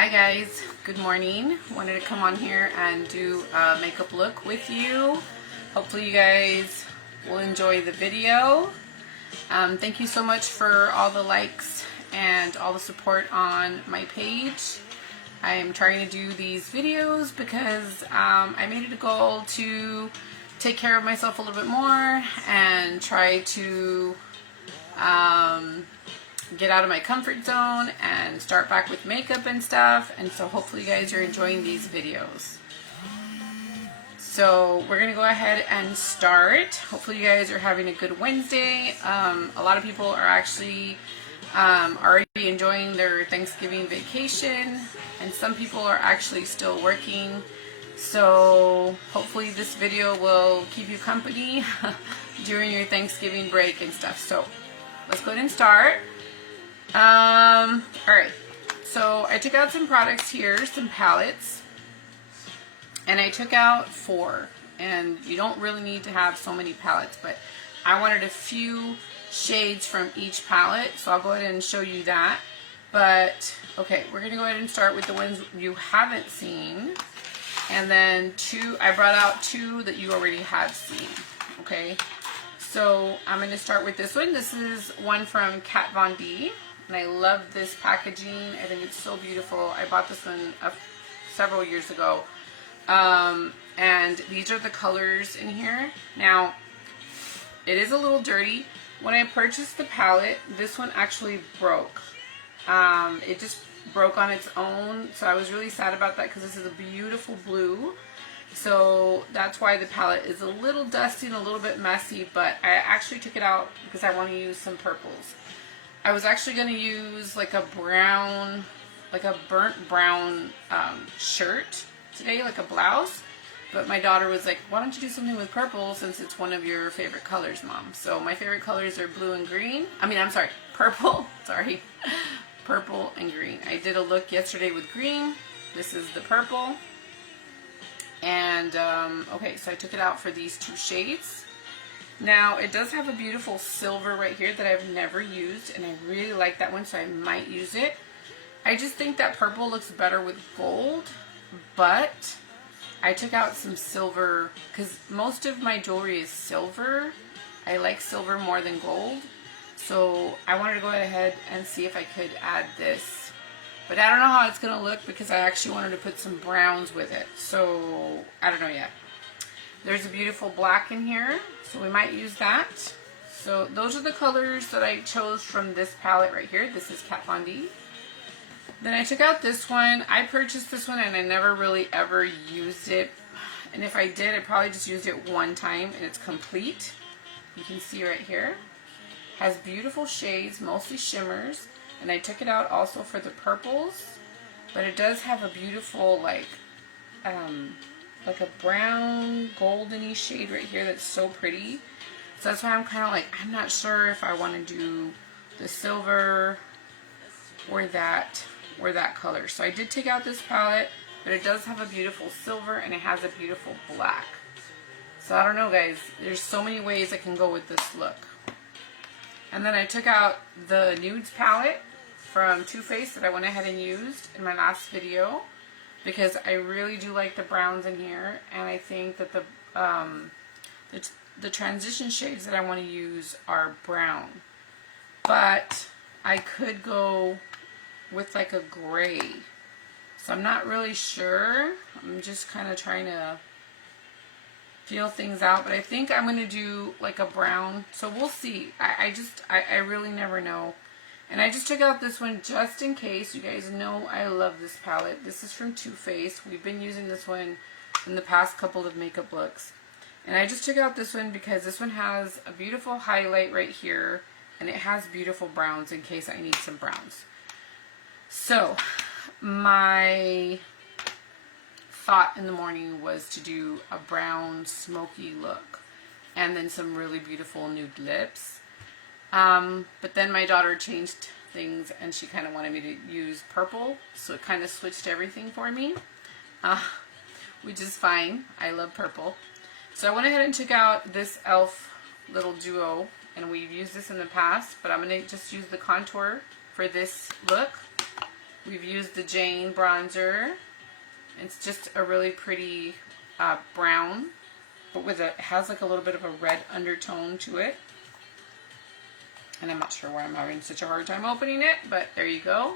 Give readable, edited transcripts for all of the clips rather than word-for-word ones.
Hi guys, good morning. Wanted to come on here and do a makeup look with you. Hopefully you guys will enjoy the video. Thank you so much for all the likes and all the support on my page. I am trying to do these videos because I made it a goal to take care of myself a little bit more and try to get out of my comfort zone and start back with makeup and stuff. And so hopefully you guys are enjoying these videos. So we're gonna go ahead and start. Hopefully you guys are having a good Wednesday. A lot of people are actually already enjoying their Thanksgiving vacation, and some people are actually still working. So hopefully this video will keep you company during your Thanksgiving break and stuff. So let's go ahead and start. Alright, so I took out some products here, some palettes, and I took out 4, and you don't really need to have so many palettes, but I wanted a few shades from each palette, so I'll go ahead and show you that. But okay, we're gonna go ahead and start with the ones you haven't seen, and then I brought out 2 that you already have seen. Okay, so I'm gonna start with this one. This is one from Kat Von D, and I love this packaging. I think it's so beautiful. I bought this one several years ago. And these are the colors in here. Now, it is a little dirty. When I purchased the palette, this one actually broke. It just broke on its own, so I was really sad about that because this is a beautiful blue. So that's why the palette is a little dusty and a little bit messy, but I actually took it out because I want to use some purples. I was actually going to use like a brown, like a burnt brown shirt today, like a blouse. But my daughter was like, why don't you do something with purple since it's one of your favorite colors, Mom? So my favorite colors are blue and green. Purple. Sorry. Purple and green. I did a look yesterday with green. This is the purple. And, okay, so I took it out for these 2 shades. Now, it does have a beautiful silver right here that I've never used, and I really like that one, so I might use it. I just think that purple looks better with gold, but I took out some silver, because most of my jewelry is silver. I like silver more than gold, so I wanted to go ahead and see if I could add this. But I don't know how it's going to look because I actually wanted to put some browns with it, so I don't know yet. There's a beautiful black in here, so we might use that. So those are the colors that I chose from this palette right here. This is Kat Von D. Then I took out this one. I purchased this one and I never really ever used it. And if I did, I probably just used it one time, and it's complete. You can see right here. Has beautiful shades, mostly shimmers. And I took it out also for the purples. But it does have a beautiful like a brown goldeny shade right here that's so pretty. So that's why I'm kind of like, I'm not sure if I want to do the silver or that color. So I did take out this palette, but it does have a beautiful silver and it has a beautiful black. So I don't know, guys, there's so many ways I can go with this look. And then I took out the nudes palette from Too Faced that I went ahead and used in my last video, because I really do like the browns in here, and I think that the transition shades that I want to use are brown. But I could go with like a gray. So I'm not really sure. I'm just kind of trying to feel things out, but I think I'm going to do like a brown. So we'll see. I really never know. And I just took out this one just in case. You guys know I love this palette. This is from Too Faced. We've been using this one in the past couple of makeup looks. And I just took out this one because this one has a beautiful highlight right here. And it has beautiful browns in case I need some browns. So, my thought in the morning was to do a brown smoky look. And then some really beautiful nude lips. But then my daughter changed things and she kind of wanted me to use purple, so it kind of switched everything for me, which is fine. I love purple. So I went ahead and took out this e.l.f. little duo, and we've used this in the past, but I'm going to just use the contour for this look. We've used the Jane bronzer. It's just a really pretty brown, but it has like a little bit of a red undertone to it. And I'm not sure why I'm having such a hard time opening it, but there you go.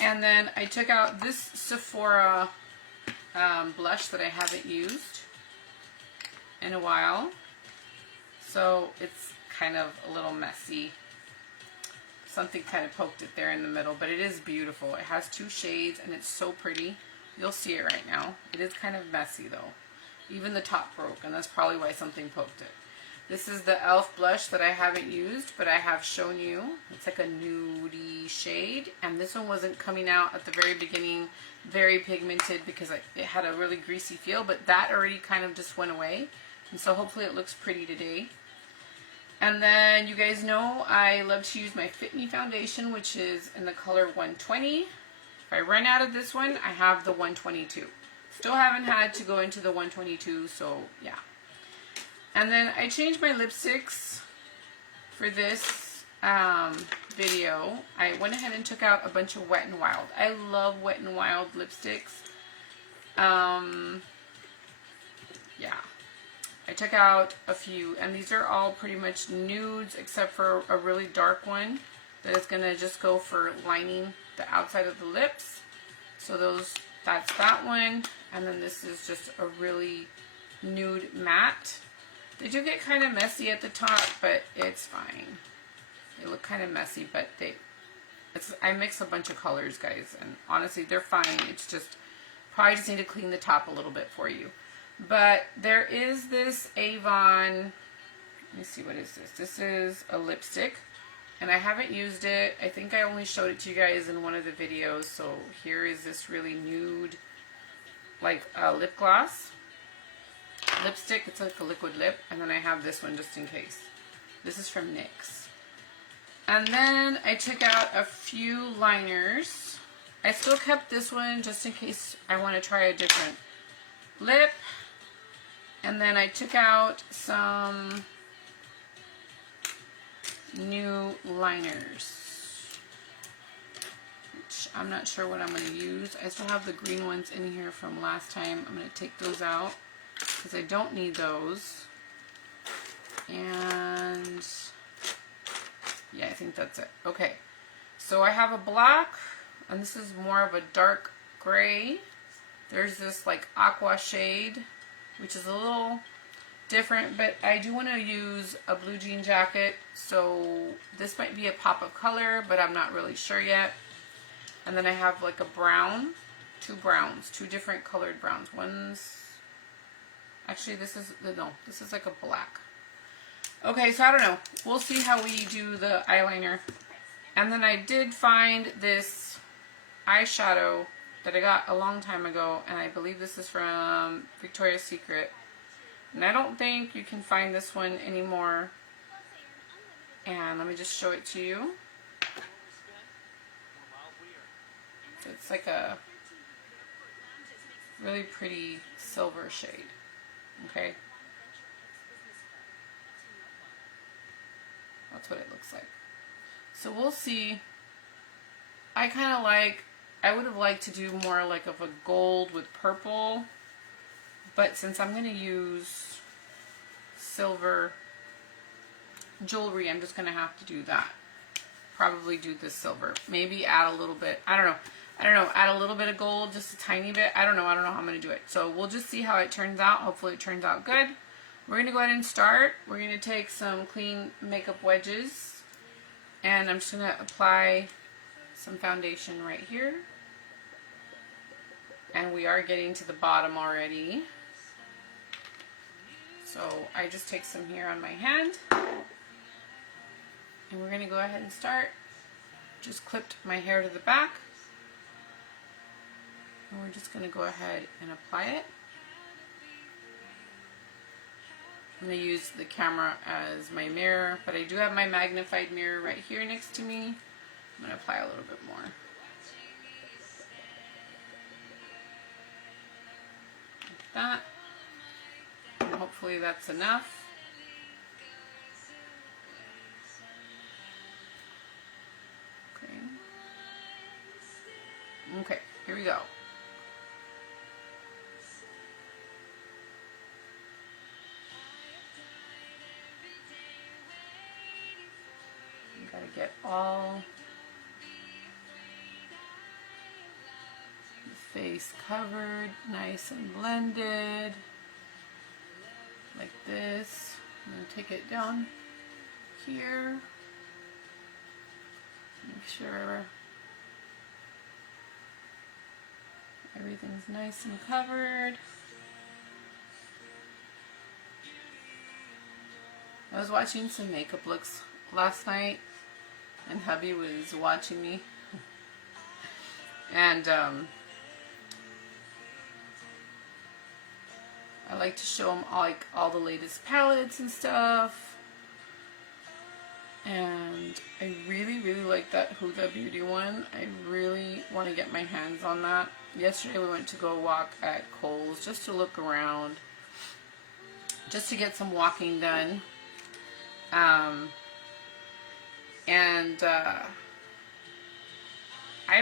And then I took out this Sephora blush that I haven't used in a while. So it's kind of a little messy. Something kind of poked it there in the middle, but it is beautiful. It has 2 shades and it's so pretty. You'll see it right now. It is kind of messy though. Even the top broke, and that's probably why something poked it. This is the e.l.f. blush that I haven't used, but I have shown you. It's like a nudie shade, and this one wasn't coming out at the very beginning very pigmented because it had a really greasy feel, but that already kind of just went away, and so hopefully it looks pretty today. And then you guys know I love to use my Fit Me foundation, which is in the color 120. If I run out of this one, I have the 122. Still haven't had to go into the 122, so yeah. And then I changed my lipsticks for this video. I went ahead and took out a bunch of Wet n Wild. I love Wet n Wild lipsticks. Yeah. I took out a few, and these are all pretty much nudes except for a really dark one that is going to just go for lining the outside of the lips. So that's that one. And then this is just a really nude matte. They do get kind of messy at the top, but it's fine. They look kind of messy, but I mix a bunch of colors, guys, and honestly, they're fine. It's just, probably just need to clean the top a little bit for you. But there is this Avon, let me see, what is this? This is a lipstick, and I haven't used it. I think I only showed it to you guys in one of the videos, so here is this really nude, like lip gloss. Lipstick, it's like a liquid lip, and then I have this one just in case. This is from NYX. And then I took out a few liners. I still kept this one just in case I want to try a different lip. And then I took out some new liners, which I'm not sure what I'm going to use. I still have the green ones in here from last time. I'm going to take those out because I don't need those. And yeah, I think that's it. Okay, so I have a black, and this is more of a dark gray. There's this like aqua shade, which is a little different, but I do want to use a blue jean jacket, so this might be a pop of color, but I'm not really sure yet. And then I have like a brown, two browns, two different colored browns. One's, actually this is like a black. Okay, so I don't know. We'll see how we do the eyeliner. And then I did find this eyeshadow that I got a long time ago, and I believe this is from Victoria's Secret. And I don't think you can find this one anymore. And let me just show it to you. So it's like a really pretty silver shade. Okay? That's what it looks like. So we'll see. I would have liked to do more like of a gold with purple, but since I'm going to use silver jewelry, I'm just going to have to do that. Probably do this silver. Maybe add a little bit. I don't know. Add a little bit of gold, just a tiny bit. I don't know how I'm going to do it. So we'll just see how it turns out. Hopefully it turns out good. We're going to go ahead and start. We're going to take some clean makeup wedges, and I'm just going to apply some foundation right here. And we are getting to the bottom already. So I just take some here on my hand. And we're going to go ahead and start. Just clipped my hair to the back. And we're just going to go ahead and apply it. I'm going to use the camera as my mirror, but I do have my magnified mirror right here next to me. I'm going to apply a little bit more. Like that. And hopefully that's enough. Okay. Okay, here we go. You gotta get all the face covered, nice and blended, like this. I'm gonna take it down here. Make sure everything's nice and covered. I was watching some makeup looks last night, and hubby was watching me. And I like to show him all the latest palettes and stuff. And I really, really like that Huda Beauty one. I really want to get my hands on that. Yesterday we went to go walk at Kohl's just to look around, just to get some walking done. I've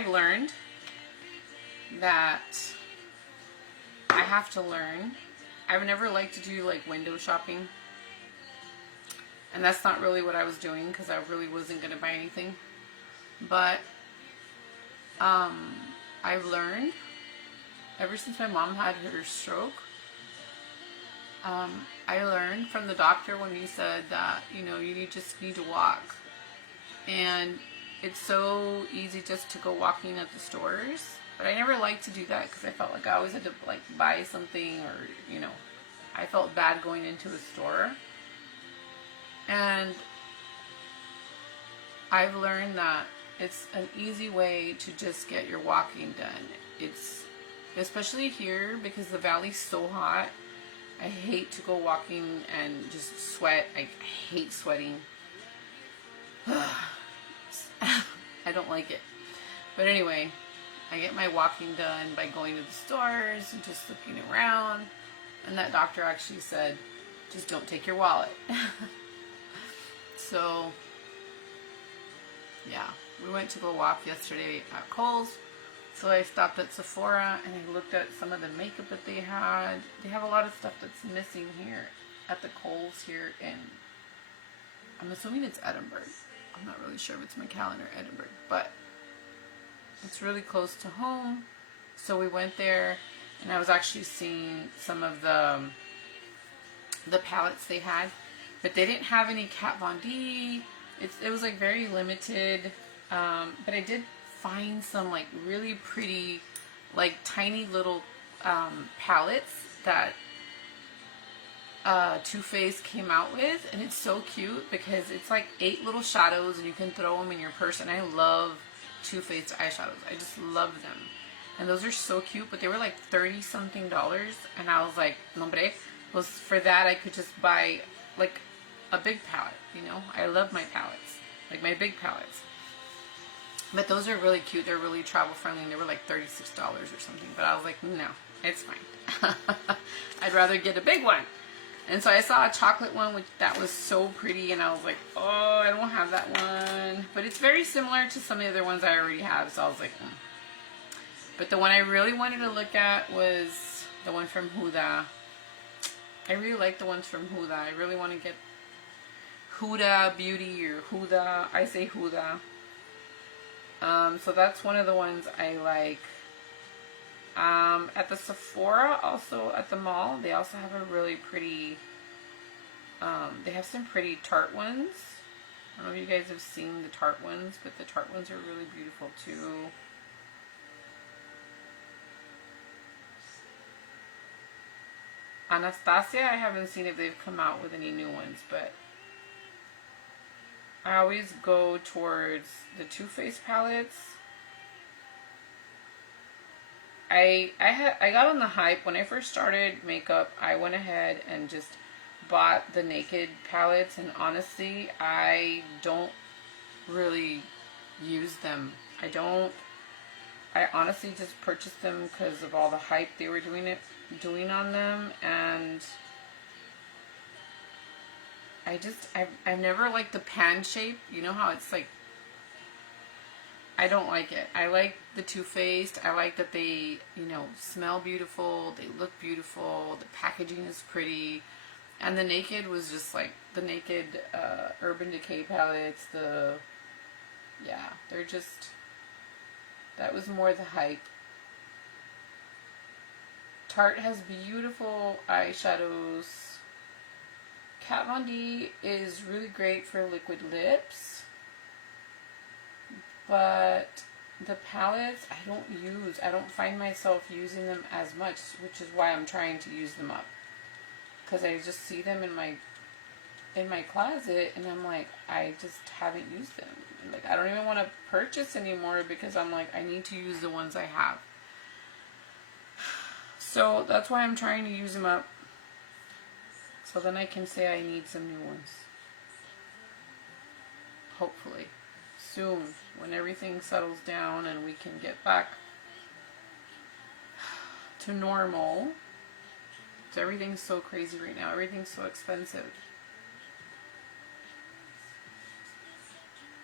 learned that I have to learn. I've never liked to do like window shopping. And that's not really what I was doing because I really wasn't going to buy anything. But I've learned ever since my mom had her stroke, I learned from the doctor when he said that, you know, you just need to walk. And it's so easy just to go walking at the stores. But I never liked to do that because I felt like I always had to like buy something, or, you know, I felt bad going into a store. And I've learned that it's an easy way to just get your walking done. It's, especially here, because the valley's so hot. I hate to go walking and just sweat. I hate sweating. I don't like it. But anyway, I get my walking done by going to the stores and just looking around. And that doctor actually said, just don't take your wallet. So, yeah, we went to go walk yesterday at Kohl's. So I stopped at Sephora and I looked at some of the makeup that they had. They have a lot of stuff that's missing here at the Kohl's here in, I'm assuming it's Edinburgh. I'm not really sure if it's McAllen or Edinburgh, but it's really close to home. So we went there and I was actually seeing some of the palettes they had. But they didn't have any Kat Von D. It was like very limited. But I did find some like really pretty, like tiny little palettes that Too Faced came out with. And it's so cute because it's like 8 little shadows and you can throw them in your purse. And I love Too Faced eyeshadows. I just love them. And those are so cute. But they were like $30-something. And I was like, nombre. Well, for that I could just buy like a big palette, you know. I love my palettes, like my big palettes. But those are really cute. They're really travel friendly, and they were like $36 or something. But I was like, no, it's fine. I'd rather get a big one. And so I saw a chocolate one, that was so pretty, and I was like, oh, I don't have that one. But it's very similar to some of the other ones I already have, so I was like, But the one I really wanted to look at was the one from Huda. I really like the ones from Huda. I really want to get Huda Beauty or Huda. I say Huda. So that's one of the ones I like. At the Sephora, also at the mall, they also have a really pretty, they have some pretty Tarte ones. I don't know if you guys have seen the Tarte ones, but the Tarte ones are really beautiful too. Anastasia, I haven't seen if they've come out with any new ones, but I always go towards the Too Faced palettes. I got on the hype when I first started makeup. I went ahead and just bought the Naked palettes, and honestly, I don't really use them. I honestly just purchased them because of all the hype they were doing on them, and I've never liked the pan shape. You know how it's like I don't like it. I like the Too Faced. I like that they, you know, smell beautiful. They look beautiful. The packaging is pretty. And the Naked was just like the Naked Urban Decay palettes. Yeah, they're just, that was more the hype. Tarte has beautiful eyeshadows. Kat Von D is really great for liquid lips. But the palettes I don't find myself using them as much, which is why I'm trying to use them up. Because I just see them in my closet and I'm like, I just haven't used them. And like, I don't even want to purchase anymore because I'm like, I need to use the ones I have. So that's why I'm trying to use them up. So then I can say I need some new ones. Hopefully. Soon, when everything settles down and we can get back to normal. So everything's so crazy right now. Everything's so expensive.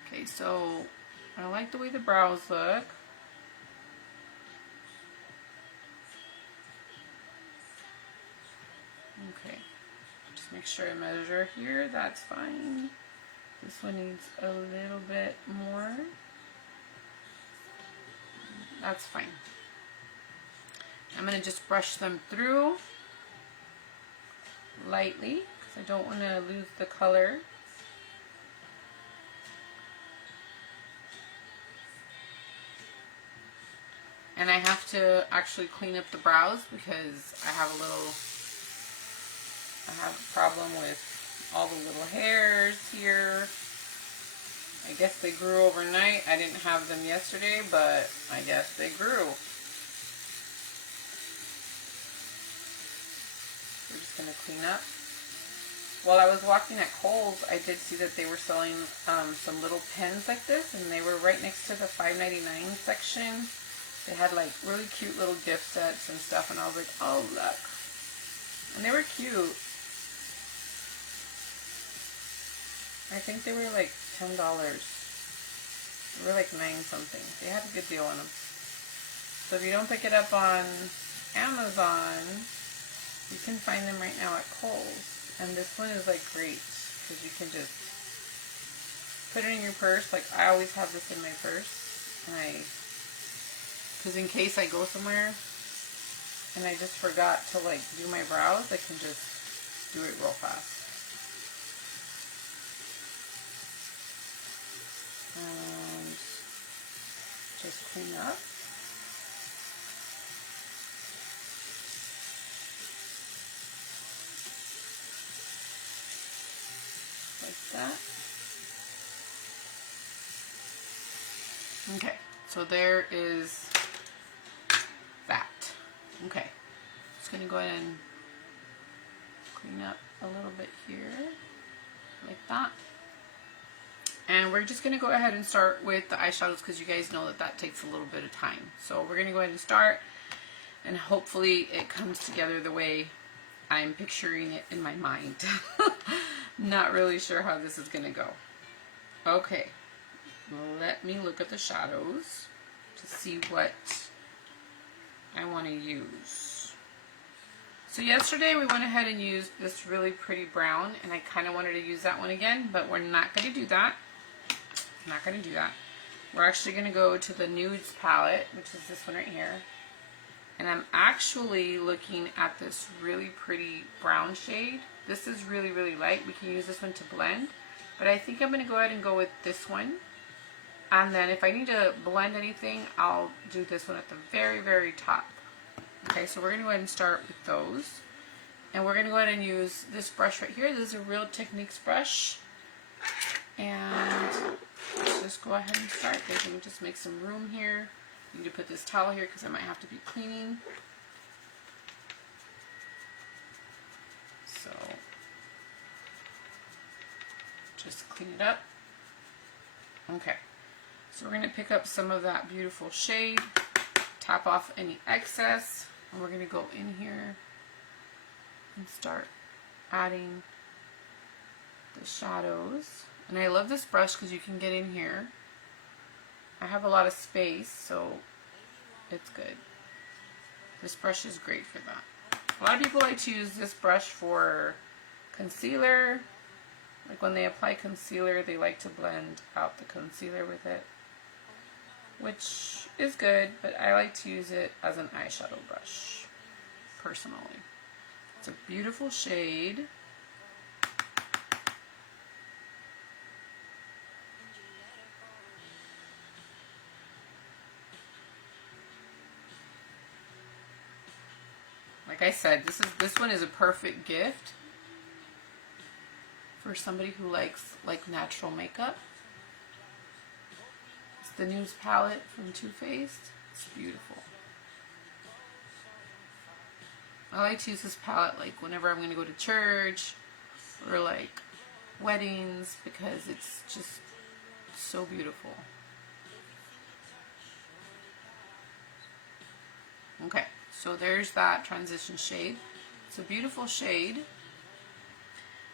Okay, so I like the way the brows look. Okay, just make sure I measure here. That's fine. This one needs a little bit more. That's fine. I'm going to just brush them through lightly because I don't want to lose the color. And I have to actually clean up the brows because I have a problem with all the little hairs here. I guess they grew overnight. I didn't have them yesterday, but I guess they grew. We're just going to clean up. While I was walking at Kohl's, I did see that they were selling some little pens like this, and they were right next to the $5.99 section. They had like really cute little gift sets and stuff, and I was like, oh look. And they were cute. I think they were like $10. They were like $9 something. They had a good deal on them. So if you don't pick it up on Amazon, you can find them right now at Kohl's. And this one is like great because you can just put it in your purse. Like I always have this in my purse, and because in case I go somewhere and I just forgot to like do my brows, I can just do it real fast. And just clean up. Like that. Okay, so there is that. Okay, just gonna go ahead and clean up a little bit here, like that. And we're just going to go ahead and start with the eyeshadows because you guys know that that takes a little bit of time. So we're going to go ahead and start, and hopefully it comes together the way I'm picturing it in my mind. Not really sure how this is going to go. Okay, let me look at the shadows to see what I want to use. So yesterday we went ahead and used this really pretty brown, and I kind of wanted to use that one again, but we're not going to do that. Not going to do that. We're actually going to go to the Nudes palette, which is this one right here. And I'm actually looking at this really pretty brown shade. This is really, really light. We can use this one to blend. But I think I'm going to go ahead and go with this one. And then if I need to blend anything, I'll do this one at the very, very top. Okay, so we're going to go ahead and start with those. And we're going to go ahead and use this brush right here. This is a Real Techniques brush. And let's just go ahead and start. I think just make some room here. I need to put this towel here because I might have to be cleaning. So just clean it up. Okay, so we're going to pick up some of that beautiful shade, tap off any excess, and we're going to go in here and start adding the shadows. And I love this brush because you can get in here I have a lot of space, so it's good. This brush is great for that. A lot of people like to use this brush for concealer. Like when they apply concealer, they like to blend out the concealer with it, which is good, but I like to use it as an eyeshadow brush, personally. It's a beautiful shade. Like I said, this one is a perfect gift for somebody who likes like natural makeup. It's the News palette from Too Faced. It's beautiful. I like to use this palette like whenever I'm going to go to church or like weddings because it's just so beautiful. Okay, so there's that transition shade. It's a beautiful shade.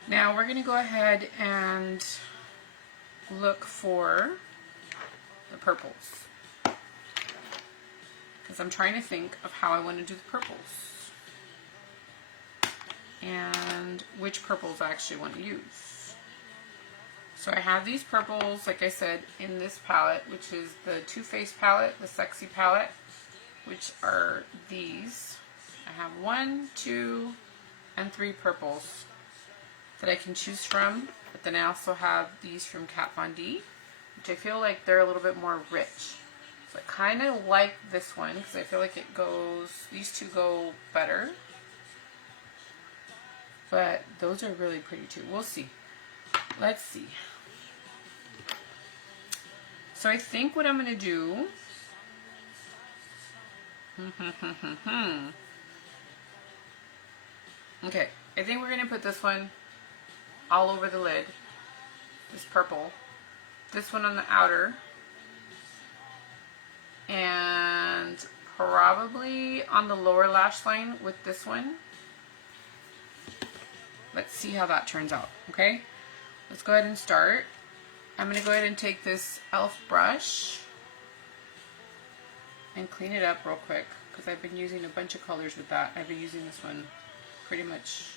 Now we're going to go ahead and look for the purples, because I'm trying to think of how I want to do the purples and which purples I actually want to use. So I have these purples, like I said, in this palette, which is the Too Faced palette, the Sexy palette, which are these. I have 1, 2, and 3 purples that I can choose from, but then I also have these from Kat Von D, which I feel like they're a little bit more rich. So I kind of like this one because I feel like it goes, these two go better, but those are really pretty too. We'll see. Let's see. So I think what I'm going to do, okay, I think we're going to put this one all over the lid, this purple, this one on the outer, and probably on the lower lash line with this one. Let's see how that turns out, okay? Let's go ahead and start. I'm going to go ahead and take this e.l.f. brush and clean it up real quick because I've been using a bunch of colors with that. I've been using this one pretty much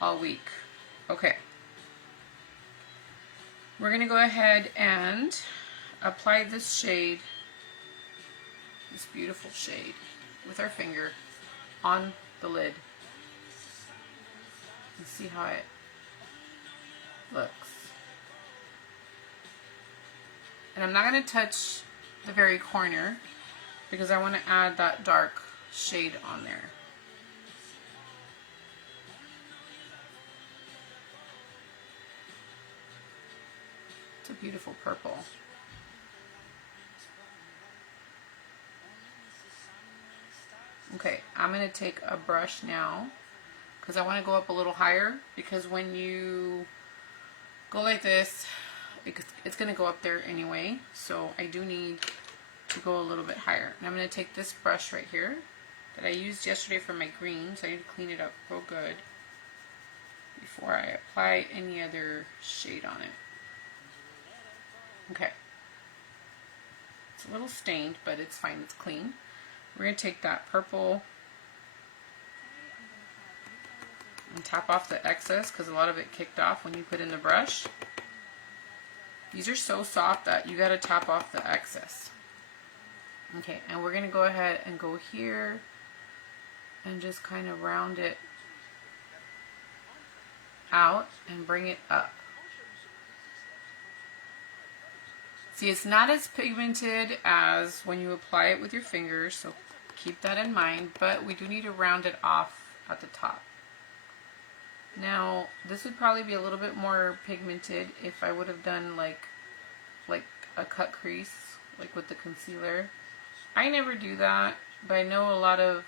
all week. Okay, we're going to go ahead and apply this shade, this beautiful shade, with our finger on the lid and see how it looks. And I'm not going to touch the very corner because I want to add that dark shade on there. It's a beautiful purple. Okay, I'm going to take a brush now because I want to go up a little higher, because when you go like this, it's going to go up there anyway, so I do need to go a little bit higher. And I'm going to take this brush right here that I used yesterday for my green, so I need to clean it up real good before I apply any other shade on it. Okay, it's a little stained, but it's fine, it's clean. We're going to take that purple and tap off the excess because a lot of it kicked off when you put in the brush. These are so soft that you got to tap off the excess. Okay, and we're going to go ahead and go here and just kind of round it out and bring it up. See, it's not as pigmented as when you apply it with your fingers, so keep that in mind, but we do need to round it off at the top. Now, this would probably be a little bit more pigmented if I would have done like a cut crease, like with the concealer. I never do that, but I know a lot of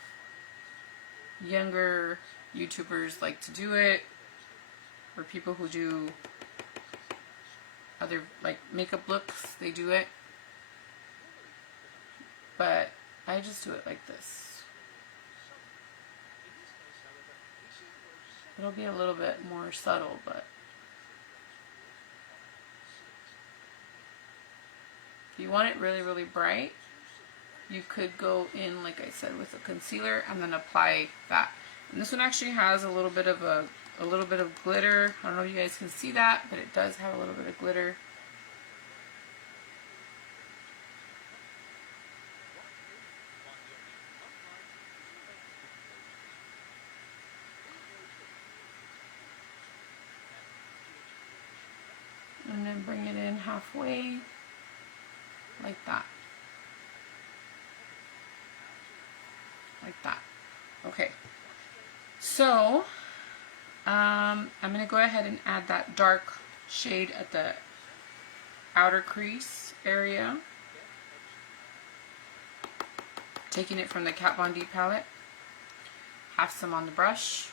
younger YouTubers like to do it, or people who do other like makeup looks, they do it, but I just do it like this. It'll be a little bit more subtle, but If you want it really, really bright, you could go in, like I said, with a concealer and then apply that. And this one actually has a little bit of glitter. I don't know if you guys can see that, but it does have a little bit of glitter. And then bring it in halfway, like that. Like that. Okay. So, I'm going to go ahead and add that dark shade at the outer crease area. Taking it from the Kat Von D palette. Have some on the brush.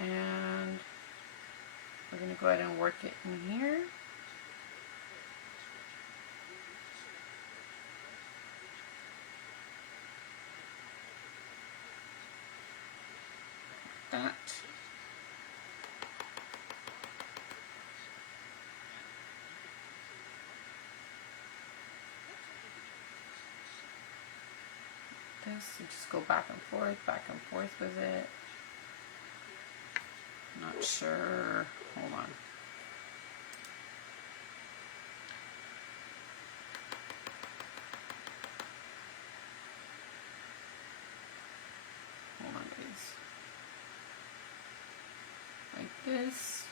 And we're going to go ahead and work it in here. That. This, you just go back and forth with it. Not sure. Hold on. Hold on, please. Like this.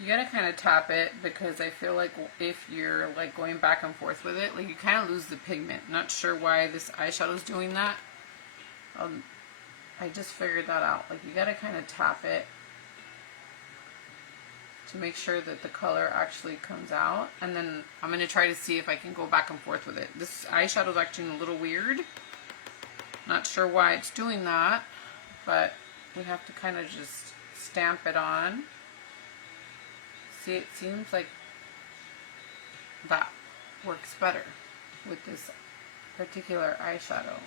You gotta kind of tap it, because I feel like if you're like going back and forth with it, like you kind of lose the pigment. Not sure why this eyeshadow is doing that. I just figured that out. Like you gotta kind of tap it to make sure that the color actually comes out. And then I'm gonna try to see if I can go back and forth with it. This eyeshadow is actually a little weird. Not sure why it's doing that, but we have to kind of just stamp it on. See, it seems like that works better with this particular eyeshadow.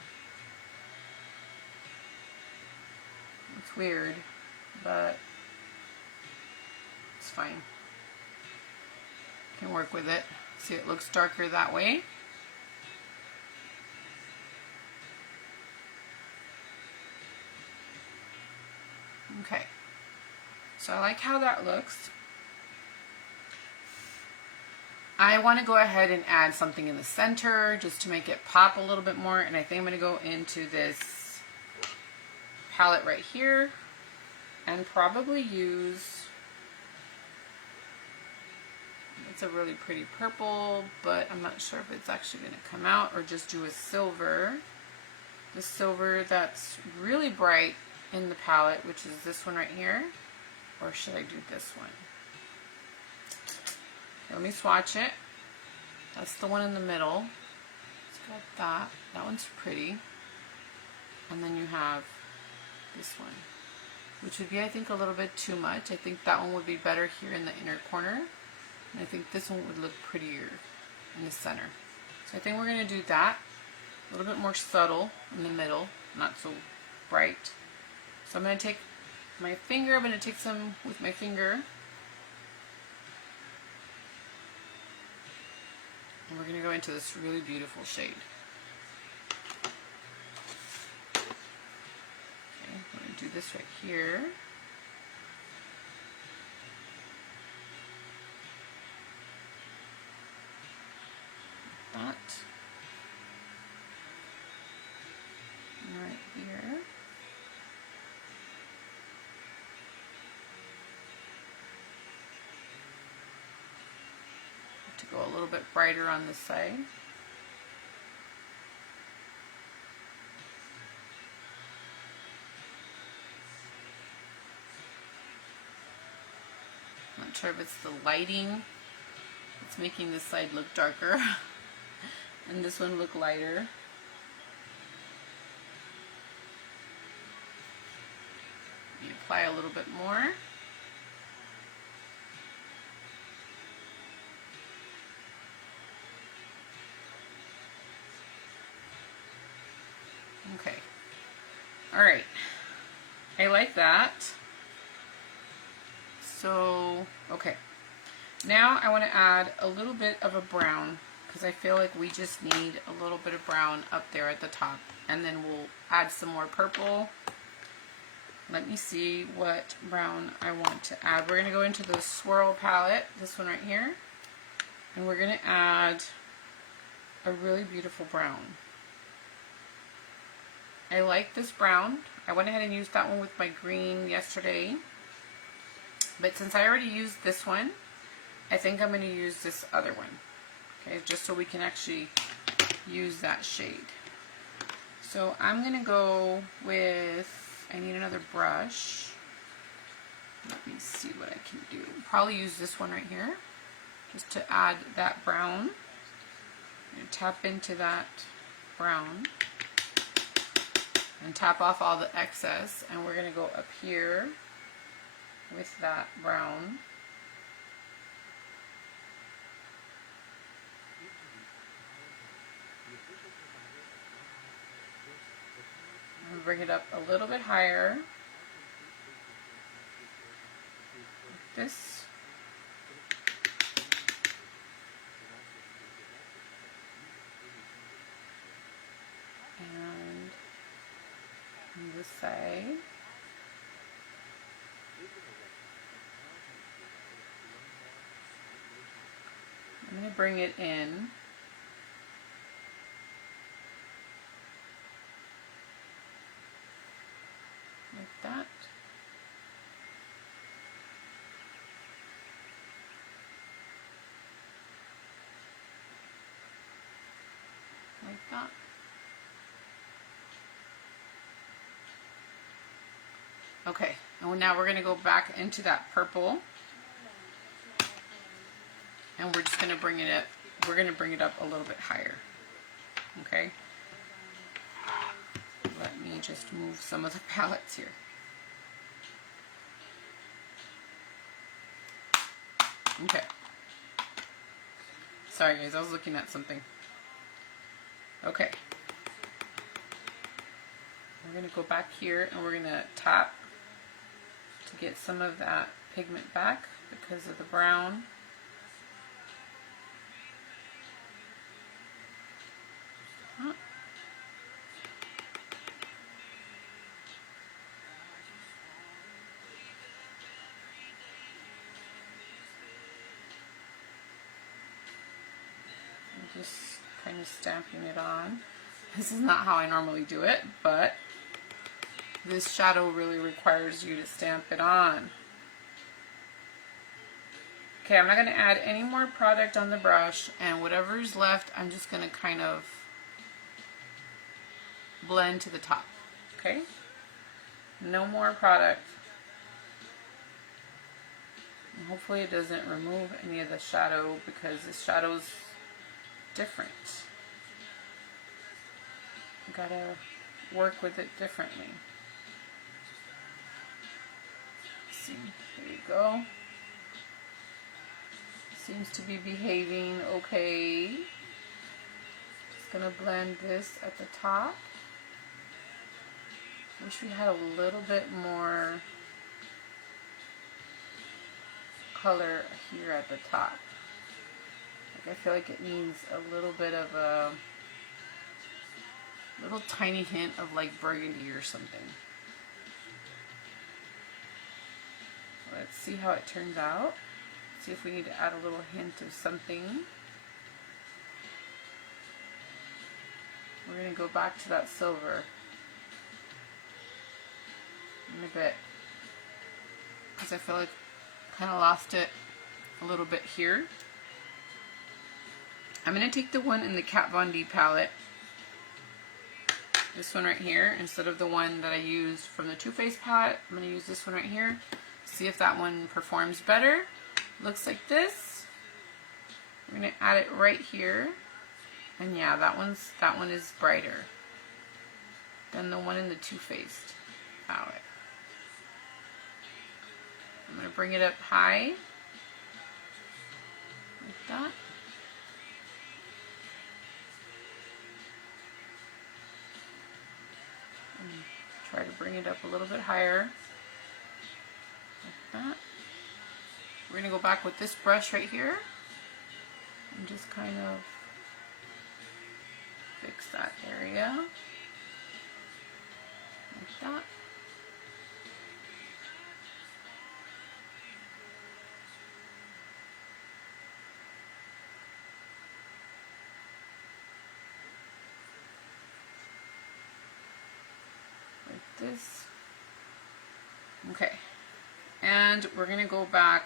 It's weird, but it's fine. Can work with it. See, it looks darker that way. Okay. So I like how that looks. I want to go ahead and add something in the center just to make it pop a little bit more, and I think I'm going to go into this palette right here and probably use, it's a really pretty purple, but I'm not sure if it's actually going to come out, or just do a silver. The silver that's really bright in the palette, which is this one right here, or should I do this one? Let me swatch it. That's the one in the middle. It's got that. That one's pretty. And then you have this one, which would be, I think, a little bit too much. I think that one would be better here in the inner corner. And I think this one would look prettier in the center. So I think we're going to do that. A little bit more subtle in the middle, not so bright. So I'm going to take my finger. I'm going to take some with my finger. And we're going to go into this really beautiful shade. Okay, I'm going to do this right here. That. And right here. To go a little bit brighter on this side. Not sure if it's the lighting. It's making this side look darker and this one look lighter. You apply a little bit more. Alright, I like that. So, okay. Now I want to add a little bit of a brown because I feel like we just need a little bit of brown up there at the top. And then we'll add some more purple. Let me see what brown I want to add. We're going to go into the swirl palette, this one right here. And we're going to add a really beautiful brown. I like this brown. I went ahead and used that one with my green yesterday. But since I already used this one, I think I'm going to use this other one. Okay, just so we can actually use that shade. So I'm going to go with, I need another brush. Let me see what I can do. Probably use this one right here, just to add that brown. I'm going to tap into that brown and tap off all the excess, and we're going to go up here with that brown. And bring it up a little bit higher. Like this. And on this side. I'm going to bring it in. Like that. Like that. Okay, and now we're going to go back into that purple. And we're just going to bring it up. We're going to bring it up a little bit higher. Okay? Let me just move some of the palettes here. Okay. Sorry guys, I was looking at something. Okay. We're going to go back here and we're going to tap to get some of that pigment back because of the brown. Just kind of stamping it on. This is not how I normally do it, but this shadow really requires you to stamp it on. Okay, I'm not going to add any more product on the brush, and whatever's left, I'm just going to kind of blend to the top. Okay? No more product. And hopefully it doesn't remove any of the shadow because the shadow's different. You gotta work with it differently. Let's see, there you go. Seems to be behaving okay. Just gonna blend this at the top. Wish we had a little bit more color here at the top. I feel like it needs a little bit of a little tiny hint of like burgundy or something. Let's see how it turns out. See if we need to add a little hint of something. We're going to go back to that silver in a bit because I feel like I kind of lost it a little bit here. I'm going to take the one in the Kat Von D palette, this one right here, instead of the one that I used from the Too Faced palette. I'm going to use this one right here, see if that one performs better. Looks like this. I'm going to add it right here, and yeah, that one is brighter than the one in the Too Faced palette. I'm going to bring it up high, like that. Try to bring it up a little bit higher, like that. We're going to go back with this brush right here and just kind of fix that area, like that. This. Okay, and we're going to go back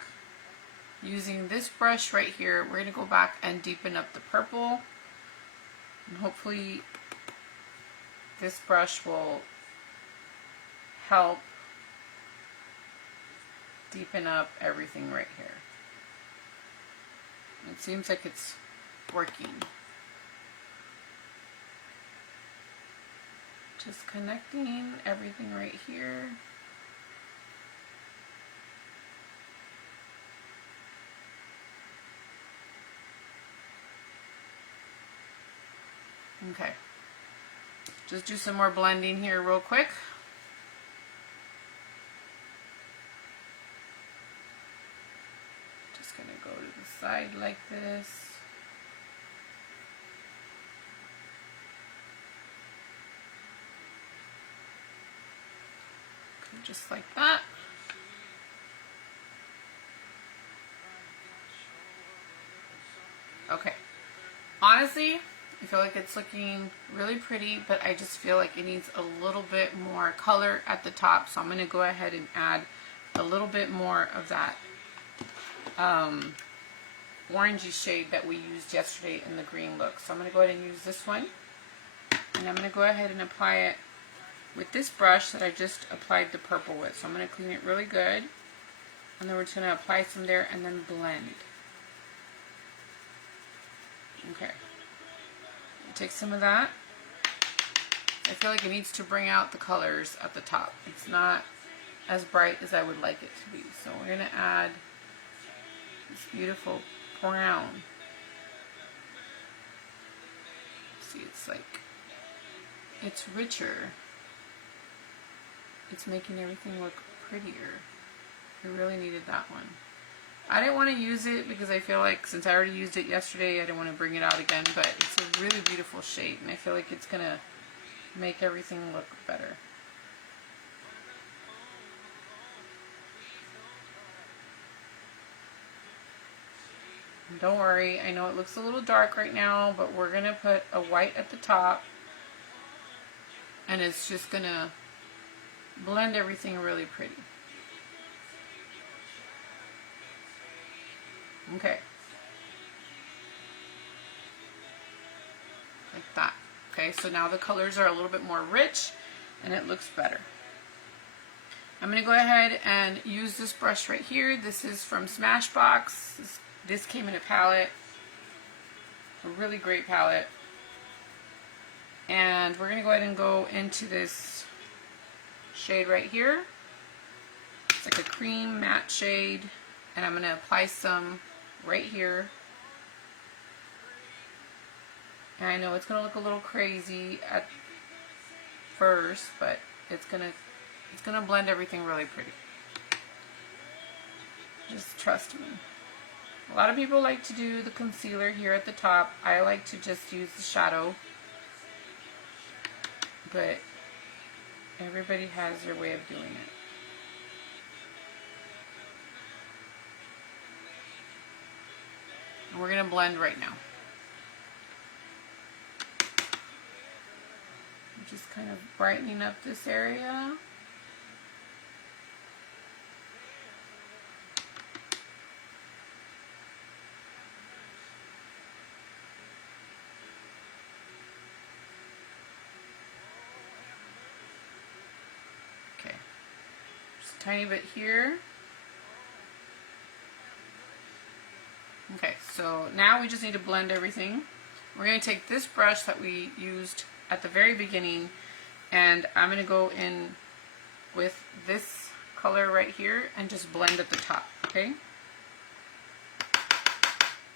using this brush right here. We're going to go back and deepen up the purple, and hopefully this brush will help deepen up everything right here. It seems like it's working. Just connecting everything right here. Okay. Just do some more blending here real quick. Just gonna go to the side like this. Just like that. Okay. Honestly, I feel like it's looking really pretty, but I just feel like it needs a little bit more color at the top. So I'm going to go ahead and add a little bit more of that orangey shade that we used yesterday in the green look. So I'm going to go ahead and use this one. And I'm going to go ahead and apply it with this brush that I just applied the purple with. So I'm going to clean it really good. And then we're just going to apply some there and then blend. Okay. Take some of that. I feel like it needs to bring out the colors at the top. It's not as bright as I would like it to be. So we're going to add this beautiful brown. See, it's like, it's richer. It's making everything look prettier. I really needed that one. I didn't want to use it because I feel like since I already used it yesterday, I didn't want to bring it out again, but it's a really beautiful shade and I feel like it's going to make everything look better. And don't worry, I know it looks a little dark right now, but we're going to put a white at the top and it's just going to blend everything really pretty. Okay. Like that. Okay, so now the colors are a little bit more rich and it looks better. I'm going to go ahead and use this brush right here. This is from Smashbox. This came in a palette. A really great palette. And we're going to go ahead and go into this shade right here. It's like a cream matte shade. And I'm going to apply some right here. And I know it's going to look a little crazy at first, but it's going to blend everything really pretty. Just trust me. A lot of people like to do the concealer here at the top. I like to just use the shadow. But everybody has their way of doing it. We're going to blend right now. Just kind of brightening up this area. Okay. Just a tiny bit here. Okay, so now we just need to blend everything. We're going to take this brush that we used at the very beginning and I'm going to go in with this color right here and just blend at the top, okay?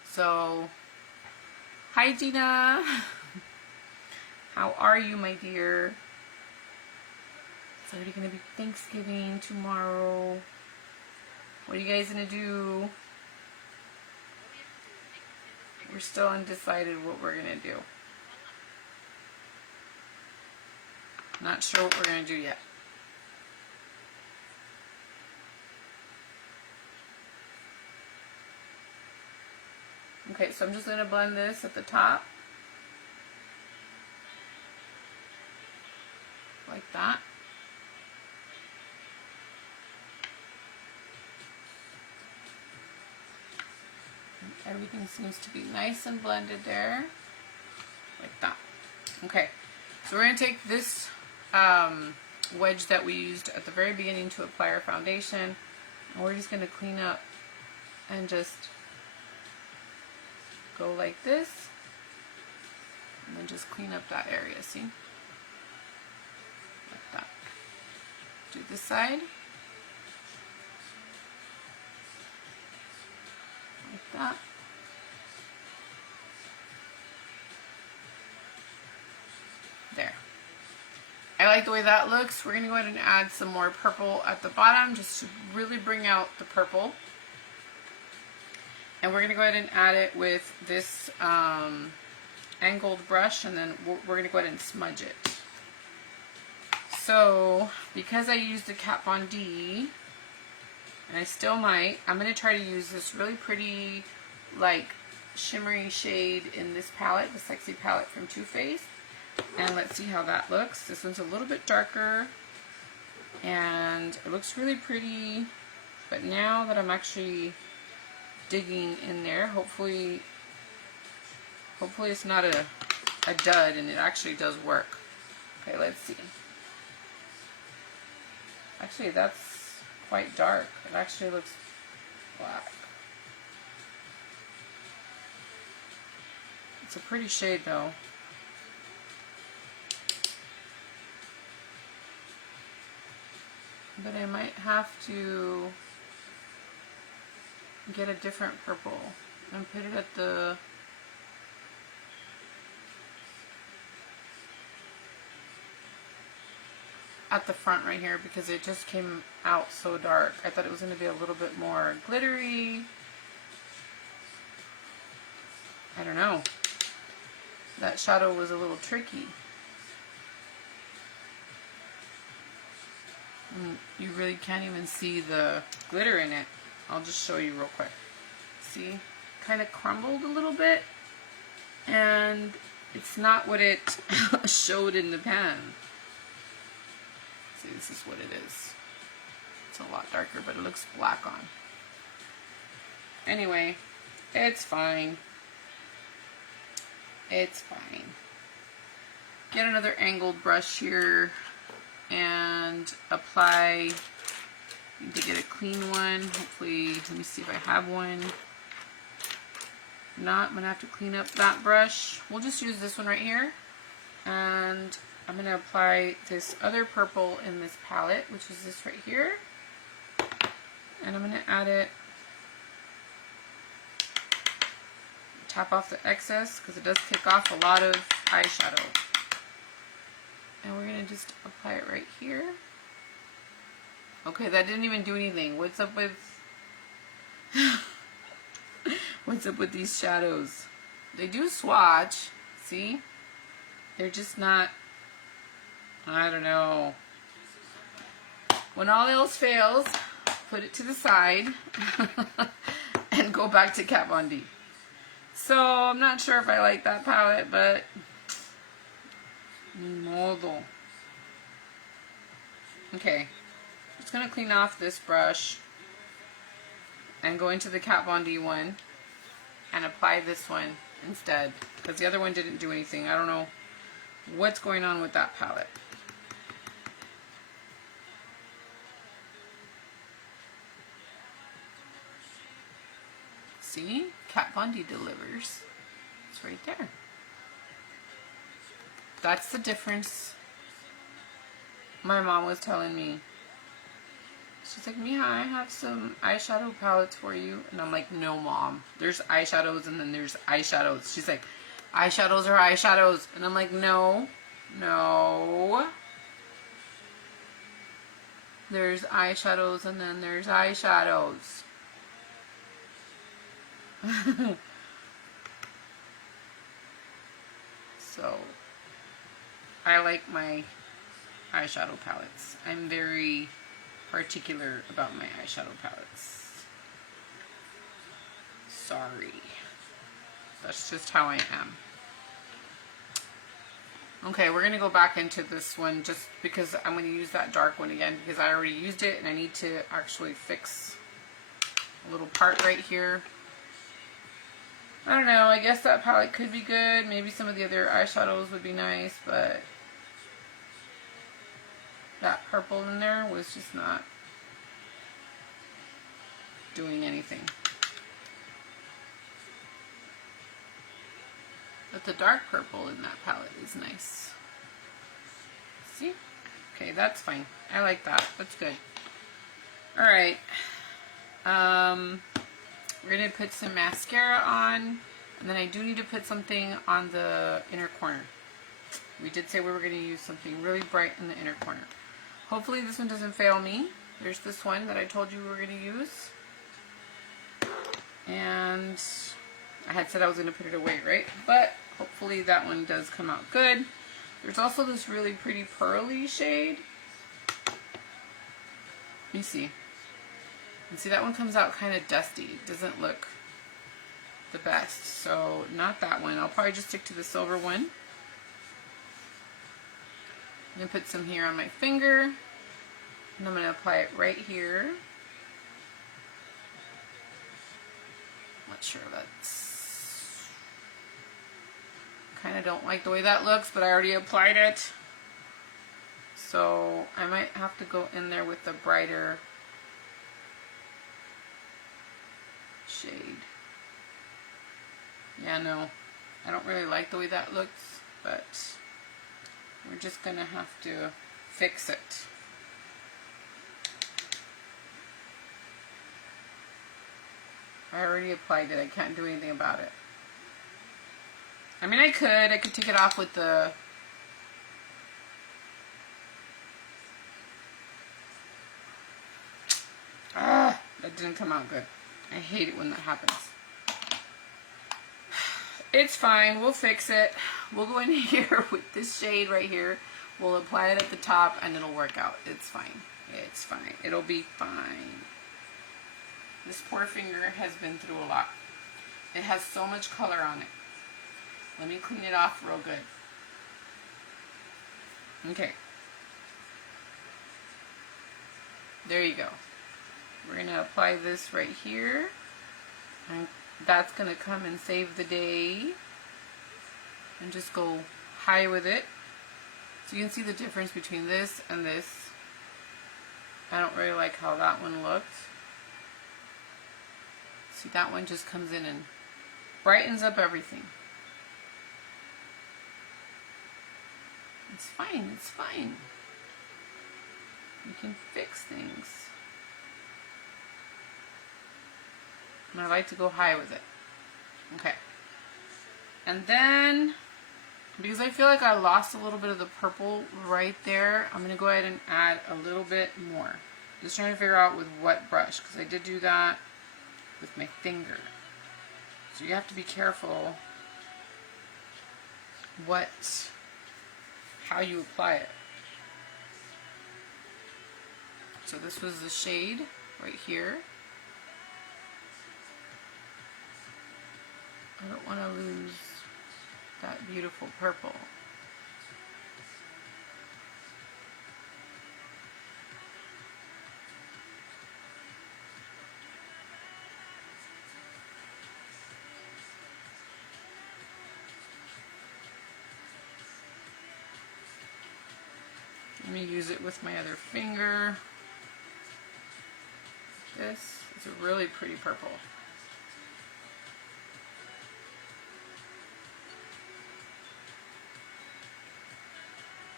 So, hi Gina. How are you, my dear? It's already going to be Thanksgiving tomorrow. What are you guys going to do? We're still undecided what we're going to do. Not sure what we're going to do yet. Okay, so I'm just going to blend this at the top. Like that. And everything seems to be nice and blended there. Like that. Okay, so we're going to take this wedge that we used at the very beginning to apply our foundation, and we're just going to clean up and just go like this, and then just clean up that area, see? Like that. Do this side. Like that. There. I like the way that looks. We're going to go ahead and add some more purple at the bottom just to really bring out the purple. And we're going to go ahead and add it with this angled brush, and then we're going to go ahead and smudge it. So, because I used the Kat Von D, and I still might, I'm going to try to use this really pretty, like, shimmery shade in this palette, the Sexy palette from Too Faced. And let's see how that looks. This one's a little bit darker, and it looks really pretty. But now that I'm actually digging in there, hopefully it's not a dud and it actually does work. Okay, let's see. Actually, that's quite dark. It actually looks black. It's a pretty shade though. But I might have to get a different purple and put it at the front right here, because it just came out so dark. I thought it was going to be a little bit more glittery. I don't know. That shadow was a little tricky. You really can't even see the glitter in it. I'll just show you real quick. See? Kind of crumbled a little bit, and it's not what it showed in the pan. See, this is what it is. It's a lot darker, but it looks black on. Anyway, it's fine. It's fine. Get another angled brush here and apply. Need to get a clean one. Hopefully, let me see if I have one. If not, I'm gonna have to clean up that brush. We'll just use this one right here, and I'm gonna apply this other purple in this palette, which is this right here, and I'm gonna add it. Tap off the excess because it does take off a lot of eyeshadow. And we're going to just apply it right here. Okay, that didn't even do anything. What's up with what's up with these shadows? They do swatch. See? They're just not, I don't know. When all else fails, put it to the side and go back to Kat Von D. So, I'm not sure if I like that palette, but modo. Okay, just gonna clean off this brush and go into the Kat Von D one and apply this one instead, because the other one didn't do anything. I don't know what's going on with that palette. See? Kat Von D delivers. It's right there. That's the difference my mom was telling me. She's like, Mia, I have some eyeshadow palettes for you. And I'm like, no, Mom. There's eyeshadows and then there's eyeshadows. She's like, eyeshadows are eyeshadows. And I'm like, no, no. There's eyeshadows and then there's eyeshadows. So, I like my eyeshadow palettes. I'm very particular about my eyeshadow palettes. Sorry. That's just how I am. Okay, we're going to go back into this one just because I'm going to use that dark one again because I already used it and I need to actually fix a little part right here. I don't know, I guess that palette could be good. Maybe some of the other eyeshadows would be nice, but that purple in there was just not doing anything. But the dark purple in that palette is nice. See? Okay, that's fine. I like that. That's good. Alright. We're going to put some mascara on. And then I do need to put something on the inner corner. We did say we were going to use something really bright in the inner corner. Hopefully this one doesn't fail me. There's this one that I told you we were going to use. And I had said I was going to put it away, right? But hopefully that one does come out good. There's also this really pretty pearly shade. Let me see. And see, that one comes out kind of dusty. It doesn't look the best. So not that one. I'll probably just stick to the silver one. I'm going to put some here on my finger. And I'm going to apply it right here. Not sure that's... kind of don't like the way that looks, but I already applied it. So I might have to go in there with the brighter shade. Yeah, no, I don't really like the way that looks, but we're just gonna have to fix it. I already applied it. I can't do anything about it. I mean, I could take it off with the... Ah, that didn't come out good. I hate it when that happens. It's fine. We'll fix it. We'll go in here with this shade right here. We'll apply it at the top and it'll work out. It's fine. It's fine. It'll be fine. This poor finger has been through a lot. It has so much color on it. Let me clean it off real good. Okay. There you go. We're going to apply this right here. And that's going to come and save the day. And just go high with it. So you can see the difference between this and this. I don't really like how that one looked. See, that one just comes in and brightens up everything. It's fine, it's fine. You can fix things. And I like to go high with it. Okay. And then, because I feel like I lost a little bit of the purple right there, I'm going to go ahead and add a little bit more. Just trying to figure out with what brush, because I did do that with my finger. So you have to be careful how you apply it. So this was the shade right here. I don't want to lose that beautiful purple. Let me use it with my other finger. This is a really pretty purple.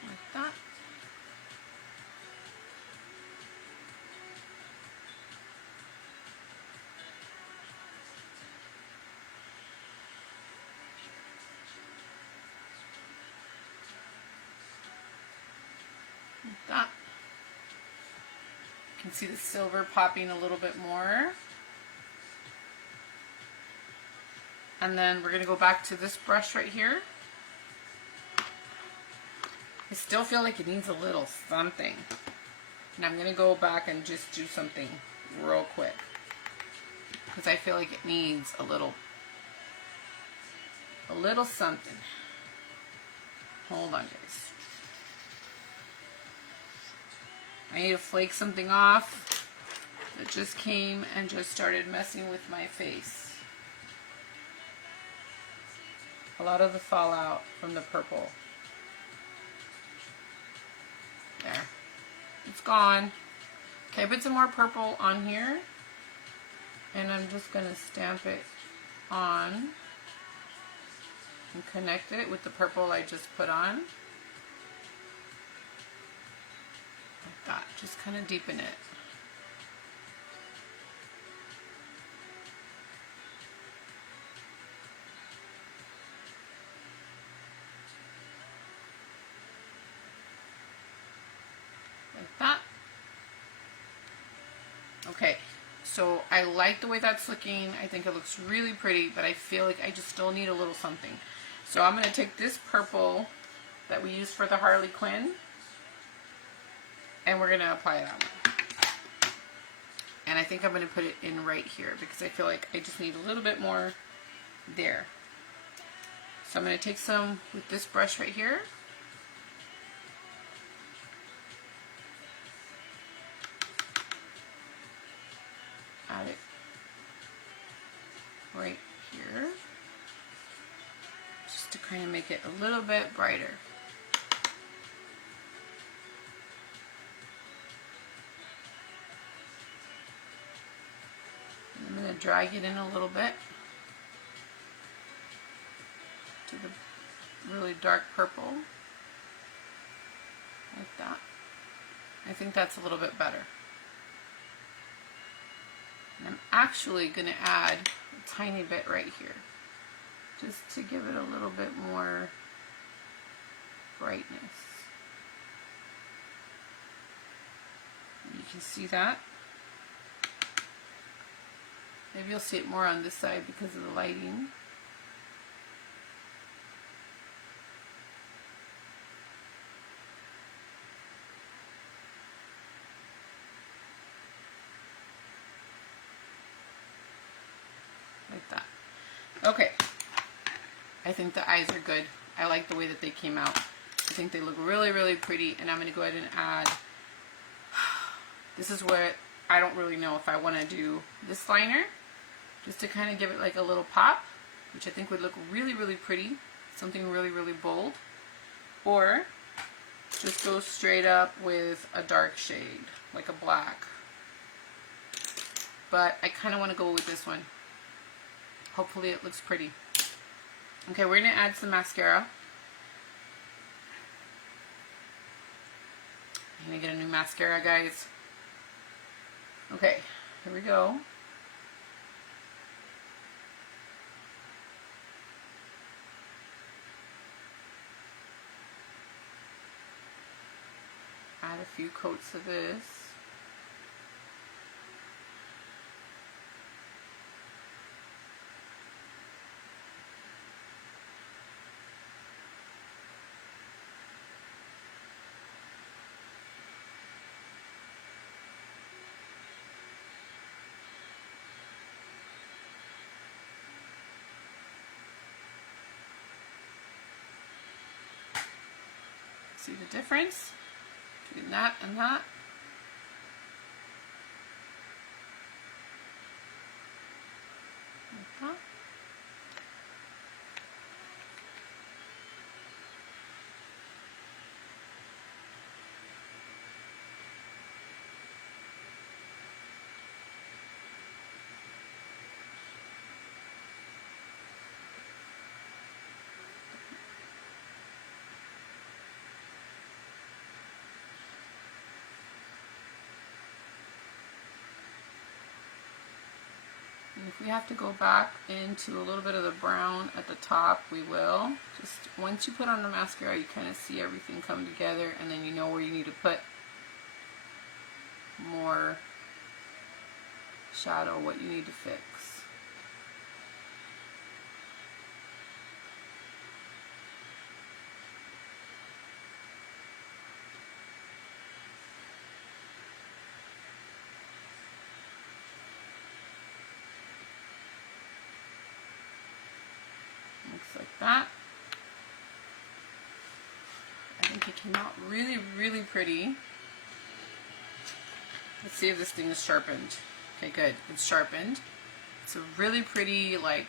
Like that. Like that. You can see the silver popping a little bit more. And then we're going to go back to this brush right here. I still feel like it needs a little something. And I'm going to go back and just do something real quick, because I feel like it needs a little something. Hold on, guys. I need to flake something off that just came and just started messing with my face. A lot of the fallout from the purple. There. It's gone. Okay, put some more purple on here. And I'm just going to stamp it on and connect it with the purple I just put on. Like that. Just kind of deepen it. Like that. Okay, so I like the way that's looking. I think it looks really pretty, but I feel like I just still need a little something. So I'm going to take this purple that we used for the Harley Quinn, and we're going to apply that one. And I think I'm going to put it in right here, because I feel like I just need a little bit more there. So I'm going to take some with this brush right here. Add it right here, just to kind of make it a little bit brighter. And I'm going to drag it in a little bit to the really dark purple, like that. I think that's a little bit better. I'm actually going to add a tiny bit right here, just to give it a little bit more brightness. You can see that. Maybe you'll see it more on this side because of the lighting. Like that. Okay. I think the eyes are good. I like the way that they came out. I think they look really, really pretty. And I'm going to go ahead and add, this is what I don't really know if I want to do this liner, just to kind of give it like a little pop, which I think would look really, really pretty. Something really, really bold. Or just go straight up with a dark shade, like a black. But I kind of want to go with this one. Hopefully it looks pretty. Okay, we're going to add some mascara. I'm going to get a new mascara, guys. Okay, here we go. Add a few coats of this. See the difference between that and that? Like that. And if we have to go back into a little bit of the brown at the top, we will. Just once you put on the mascara, you kind of see everything come together, and then you know where you need to put more shadow what you need to fix. Looks like that. I think it came out really, really pretty. Let's see if this thing is sharpened. Okay, good. It's sharpened. It's a really pretty, like,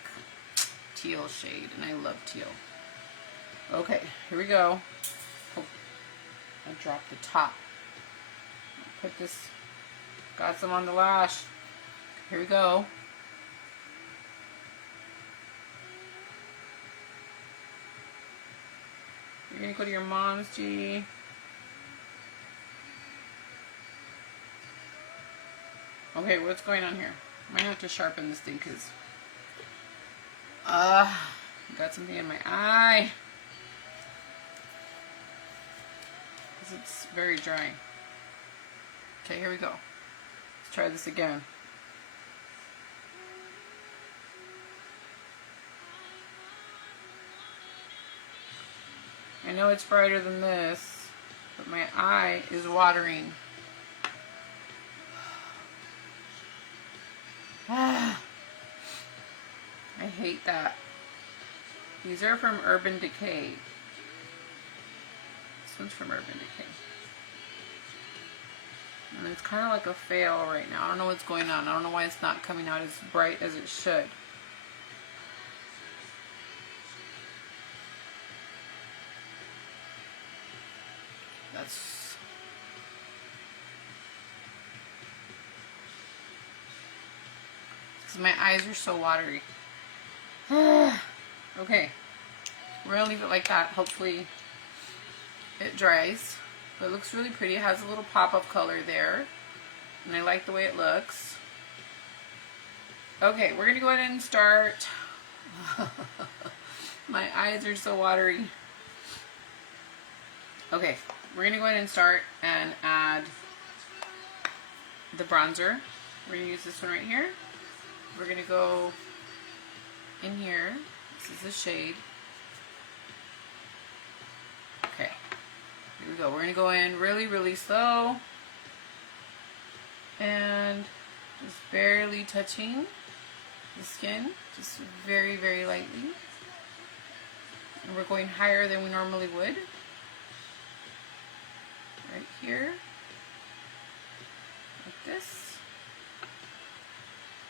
teal shade, and I love teal. Okay, here we go. Oh, I dropped the top. Put this, got some on the lash. Here we go. You're gonna go to your mom's, G. Okay, what's going on here? I might have to sharpen this thing because got something in my eye. Because it's very dry. Okay, here we go. Let's try this again. I know it's brighter than this, but my eye is watering. I hate that. These are from Urban Decay. This one's from Urban Decay. And it's kind of like a fail right now. I don't know what's going on. I don't know why it's not coming out as bright as it should. That's... because my eyes are so watery. Okay. We're going to leave it like that. Hopefully it dries. But it looks really pretty. It has a little pop of color there. And I like the way it looks. Okay, we're going to go ahead and start. My eyes are so watery. Okay, we're going to go ahead and start and add the bronzer. We're going to use this one right here. We're going to go in here. This is the shade. Okay, here we go. We're going to go in really, really slow. And just barely touching the skin. Just very, very lightly. And we're going higher than we normally would. Right here. Like this.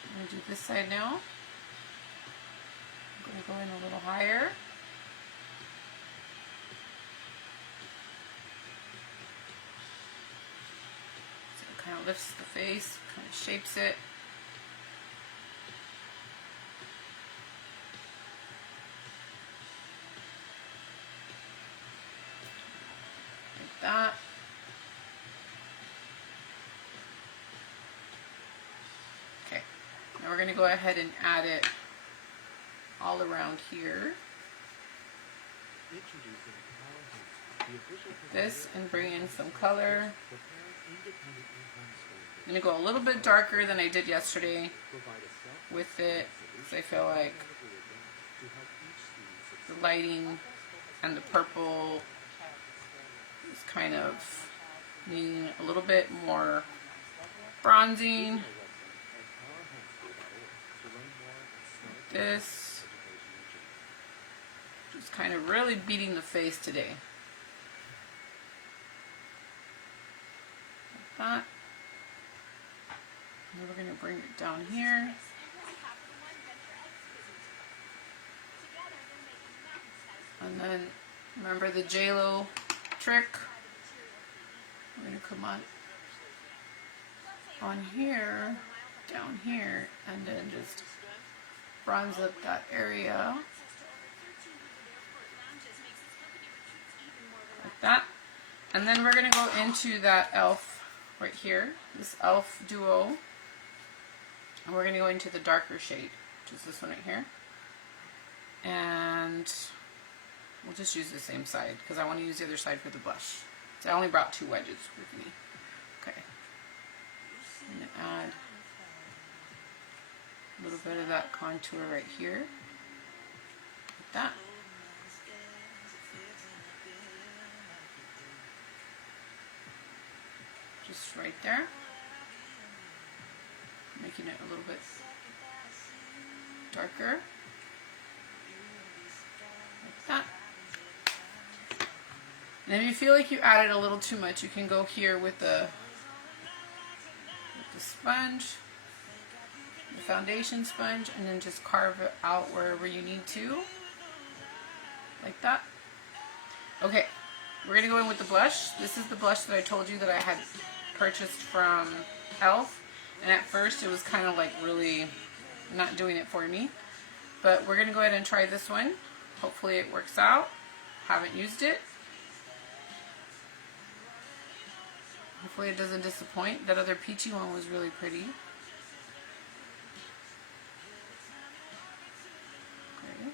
I'm going to do this side now. I'm going to go in a little higher. So it kind of lifts the face, kind of shapes it. Like that. Okay. Now we're going to go ahead and add it all around here. This and bring in some color. I'm going to go a little bit darker than I did yesterday with it because I feel like the lighting and the purple is kind of needing a little bit more bronzing. Like this. Just kind of really beating the face today. Like that. And we're going to bring it down here. And then remember the J-Lo trick. We're going to come on here, down here, and then just bronze up that area. Like that. And then we're going to go into that e.l.f. right here, this e.l.f. duo. And we're going to go into the darker shade, which is this one right here. And we'll just use the same side because I want to use the other side for the blush. So I only brought 2 wedges with me. Okay. add a little bit of that contour right here, like that. Just right there, making it a little bit darker, like that. And if you feel like you added a little too much, you can go here with the sponge, the foundation sponge, and then just carve it out wherever you need to, like that. Okay, we're gonna go in with the blush. This is the blush that I told you that I had purchased from Elf, and at first it was kind of like really not doing it for me, but we're gonna go ahead and try this one. Hopefully it works out. Haven't used it. Hopefully it doesn't disappoint. That other peachy one was really pretty. Okay.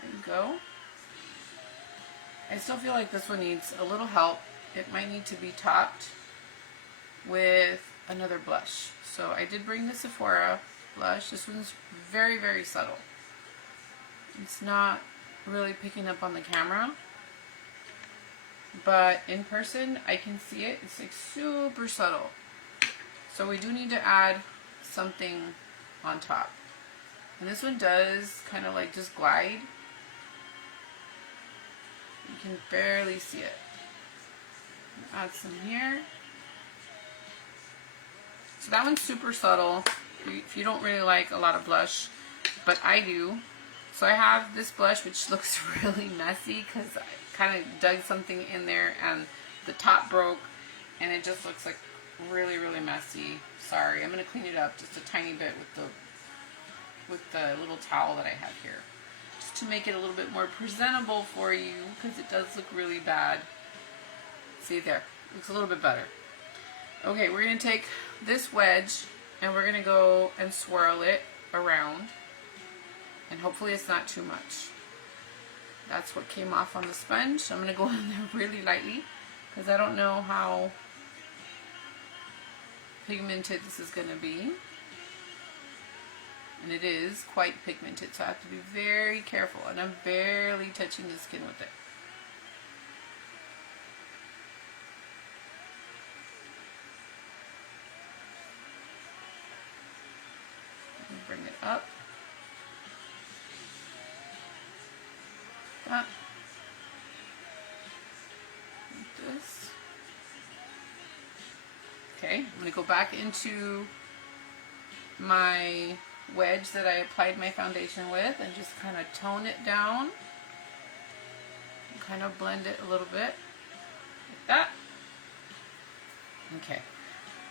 There you go. I still feel like this one needs a little help. It might need to be topped with another blush. So I did bring the Sephora blush. This one's very, very subtle. It's not really picking up on the camera, but in person I can see it. It's like super subtle. So we do need to add something on top. And this one does kind of like just glide. You can barely see it. Add some here. So that one's super subtle if you don't really like a lot of blush, but I do. So I have this blush which looks really messy because I kind of dug something in there and the top broke and it just looks like really, really messy. Sorry, I'm going to clean it up just a tiny bit with the little towel that I have here, just to make it a little bit more presentable for you, because it does look really bad. See there, looks a little bit better. Okay, we're going to take this wedge and we're going to go and swirl it around, and hopefully it's not too much. That's what came off on the sponge. I'm going to go in there really lightly because I don't know how pigmented this is going to be. And it is quite pigmented, so I have to be very careful. And I'm barely touching the skin with it. Bring it up. That. Like this. Okay, I'm going to go back into my wedge that I applied my foundation with and just kind of tone it down. Kind of blend it a little bit. Like that. Okay.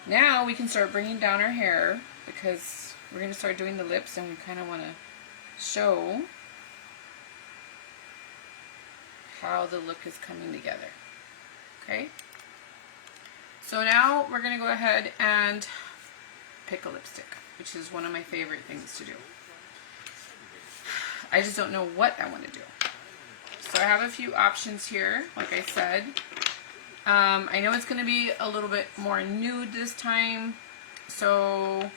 Now we can start bringing down our hair because we're going to start doing the lips and we kind of want to show how the look is coming together. Okay? So now we're going to go ahead and pick a lipstick, which is one of my favorite things to do. I just don't know what I want to do. So I have a few options here, like I said. I know it's going to be a little bit more nude this time, so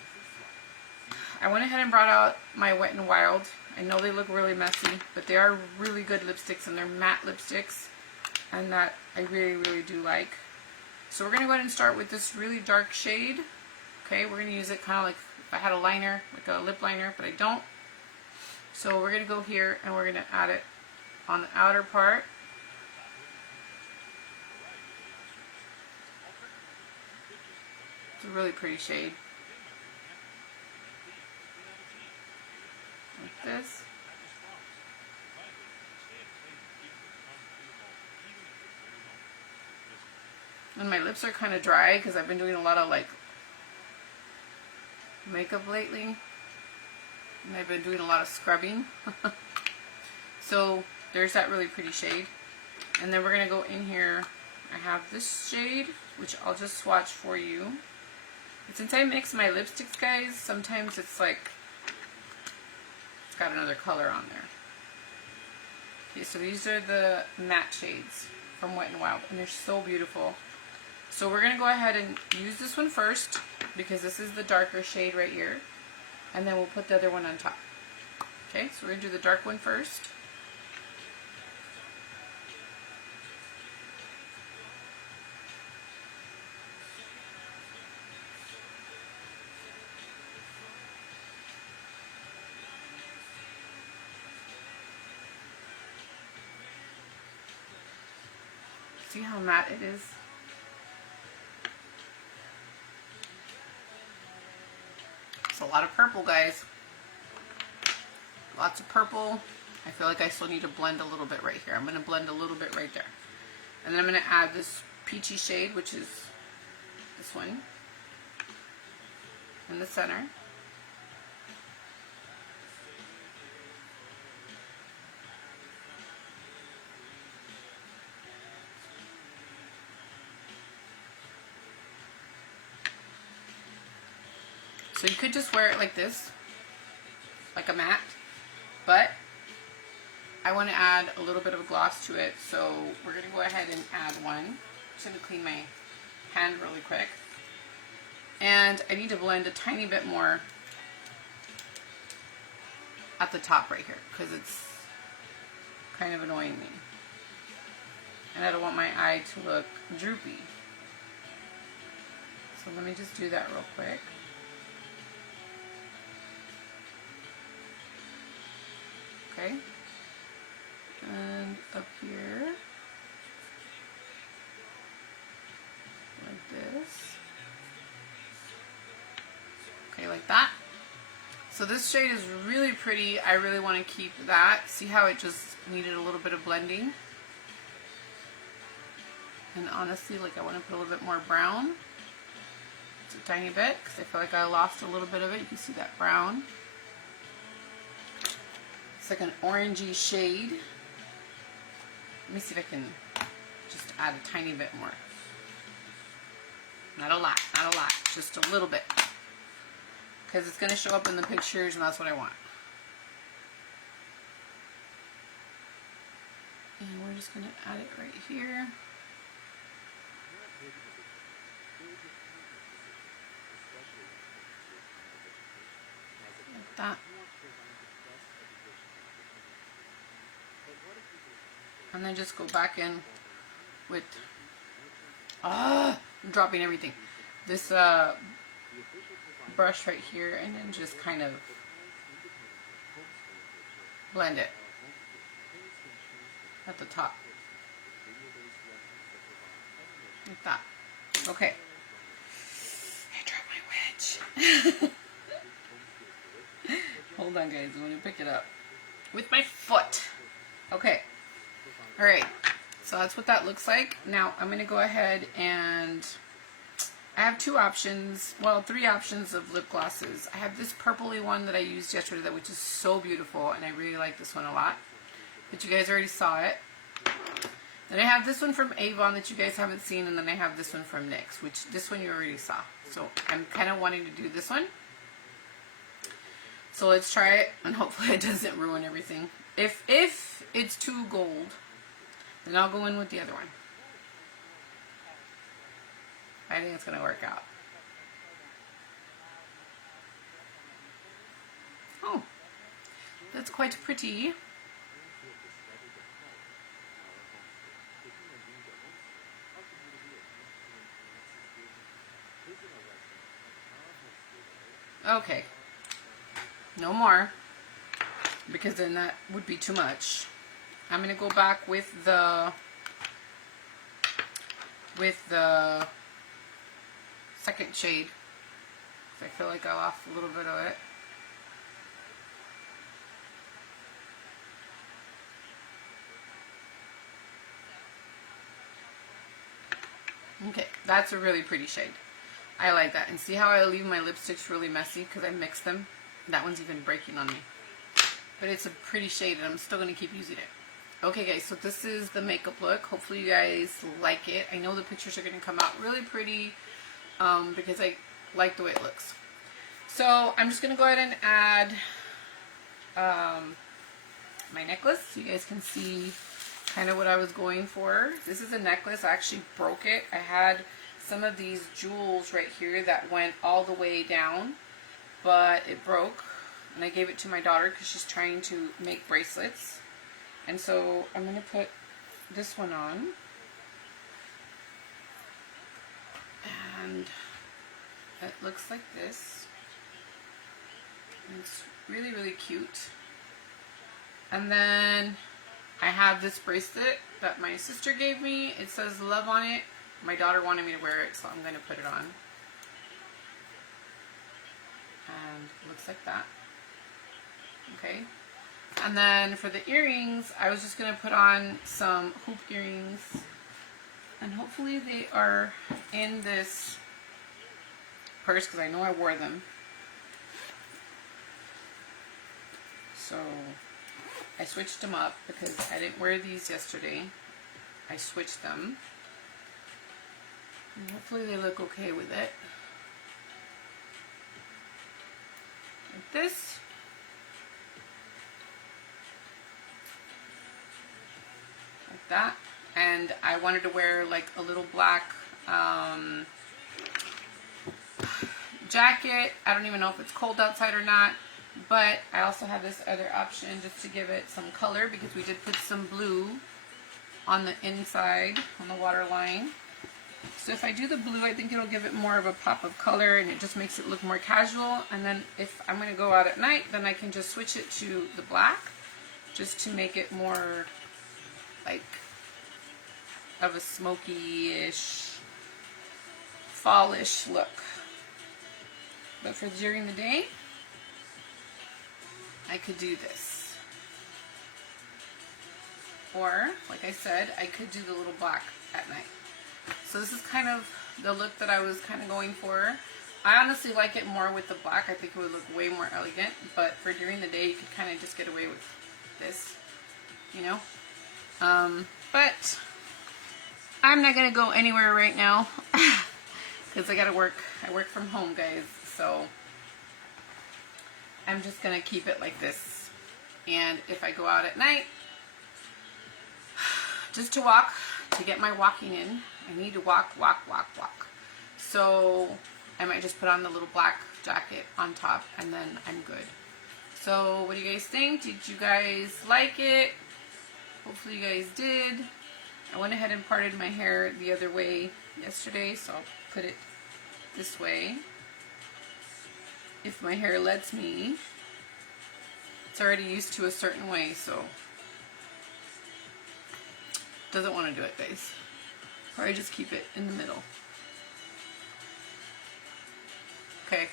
I went ahead and brought out my Wet n Wild. I know they look really messy, but they are really good lipsticks, and they're matte lipsticks, and that I really, really do like. So we're going to go ahead and start with this really dark shade. Okay, we're going to use it kind of like if I had a liner, like a lip liner, but I don't. So we're going to go here and we're going to add it on the outer part. It's a really pretty shade. Like this. And my lips are kind of dry because I've been doing a lot of like makeup lately. And I've been doing a lot of scrubbing. So there's that really pretty shade. And then we're going to go in here. I have this shade, which I'll just swatch for you. And since I mix my lipsticks, guys, sometimes it's like it's got another color on there. Okay, so these are the matte shades from Wet n Wild, and they're so beautiful. So we're going to go ahead and use this one first because this is the darker shade right here. And then we'll put the other one on top. Okay, so we're going to do the dark one first. See how matte it is? It's a lot of purple, guys. Lots of purple. I feel like I still need to blend a little bit right here. I'm going to blend a little bit right there. And then I'm going to add this peachy shade, which is this one, in the center. So you could just wear it like this, like a matte, but I want to add a little bit of a gloss to it, so we're going to go ahead and add one. I'm just going to clean my hand really quick. And I need to blend a tiny bit more at the top right here, because it's kind of annoying me. And I don't want my eye to look droopy. So let me just do that real quick. Okay, and up here, like this. Okay, like that. So this shade is really pretty. I really want to keep that. See how it just needed a little bit of blending? And honestly, like I want to put a little bit more brown. Just a tiny bit, because I feel like I lost a little bit of it. You can see that brown. Like an orangey shade. Let me see if I can just add a tiny bit more. Not a lot, not a lot, just a little bit. Because it's going to show up in the pictures and that's what I want. And we're just going to add it right here. Like that. And then just go back in with, I'm dropping everything. This brush right here, and then just kind of blend it at the top. Like that. Okay. I dropped my wedge. Hold on, guys. I'm going to pick it up with my foot. Okay. Alright, so that's what that looks like. Now I'm going to go ahead and I have two options, well, three options of lip glosses. I have this purpley one that I used yesterday, which is so beautiful, and I really like this one a lot. But you guys already saw it. Then I have this one from Avon that you guys haven't seen, and then I have this one from NYX, which this one you already saw. So I'm kind of wanting to do this one. So let's try it, and hopefully it doesn't ruin everything. If it's too gold, then I'll go in with the other one. I think it's going to work out. Oh, that's quite pretty. Okay, no more, because then that would be too much. I'm going to go back with the second shade, because I feel like I lost a little bit of it. Okay, that's a really pretty shade. I like that. And see how I leave my lipsticks really messy because I mix them? That one's even breaking on me. But it's a pretty shade and I'm still going to keep using it. Okay guys, so this is the makeup look. Hopefully you guys like it. I know the pictures are going to come out really pretty because I like the way it looks. So I'm just going to go ahead and add my necklace so you guys can see kind of what I was going for. This is a necklace. I actually broke it. I had some of these jewels right here that went all the way down, but it broke, and I gave it to my daughter because she's trying to make bracelets. And so I'm going to put this one on, and it looks like this. It's really, really cute. And then I have this bracelet that my sister gave me. It says love on it. My daughter wanted me to wear it, so I'm going to put it on. And it looks like that. Okay. And then for the earrings, I was just going to put on some hoop earrings. And hopefully they are in this purse because I know I wore them. So I switched them up because I didn't wear these yesterday. I switched them. And hopefully they look okay with it. Like this. Like that. And I wanted to wear like a little black jacket. I don't even know if it's cold outside or not. But I also have this other option just to give it some color because we did put some blue on the inside, on the waterline. So if I do the blue, I think it'll give it more of a pop of color and it just makes it look more casual. And then if I'm going to go out at night, then I can just switch it to the black just to make it more like of a smoky-ish, fall-ish look. But for during the day, I could do this. Or, like I said, I could do the little black at night. So this is kind of the look that I was kind of going for. I honestly like it more with the black. I think it would look way more elegant. But for during the day, you could kind of just get away with this, you know. But I'm not going to go anywhere right now because I got to work. I work from home, guys. So I'm just going to keep it like this. And if I go out at night, just to walk, to get my walking in, I need to walk. So I might just put on the little black jacket on top and then I'm good. So what do you guys think? Did you guys like it? Hopefully you guys did. I went ahead and parted my hair the other way yesterday, so I'll put it this way. If my hair lets me. It's already used to a certain way, so doesn't want to do it, guys. Probably just keep it in the middle. Okay,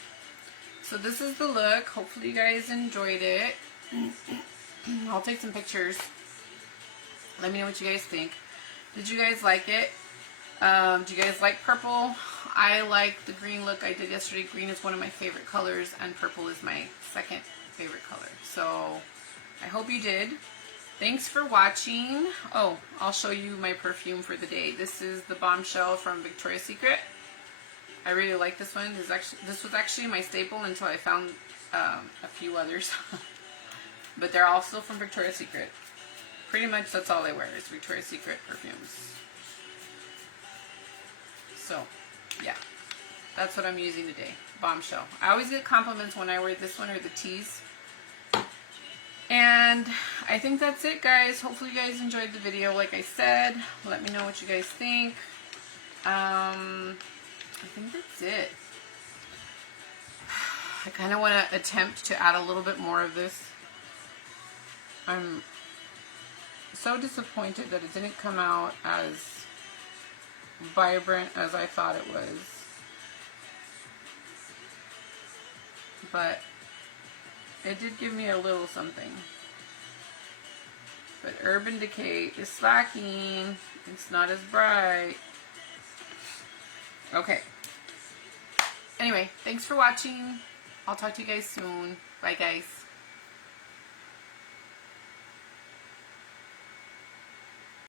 so this is the look. Hopefully you guys enjoyed it. I'll take some pictures. Let me know what you guys think. Did you guys like it? Do you guys like purple? I like the green look I did yesterday. Green is one of my favorite colors, and purple is my second favorite color. So I hope you did. Thanks for watching. Oh, I'll show you my perfume for the day. This is the Bombshell from Victoria's Secret. I really like this one. This was actually my staple until I found a few others. But they're also from Victoria's Secret. Pretty much that's all I wear is Victoria's Secret perfumes. So, yeah. That's what I'm using today. Bombshell. I always get compliments when I wear this one or the tees. And I think that's it, guys. Hopefully you guys enjoyed the video. Like I said, let me know what you guys think. I think that's it. I kind of want to attempt to add a little bit more of this. I'm so disappointed that it didn't come out as vibrant as I thought it was. But it did give me a little something. But Urban Decay is slacking. It's not as bright. Okay. Anyway, thanks for watching. I'll talk to you guys soon. Bye, guys.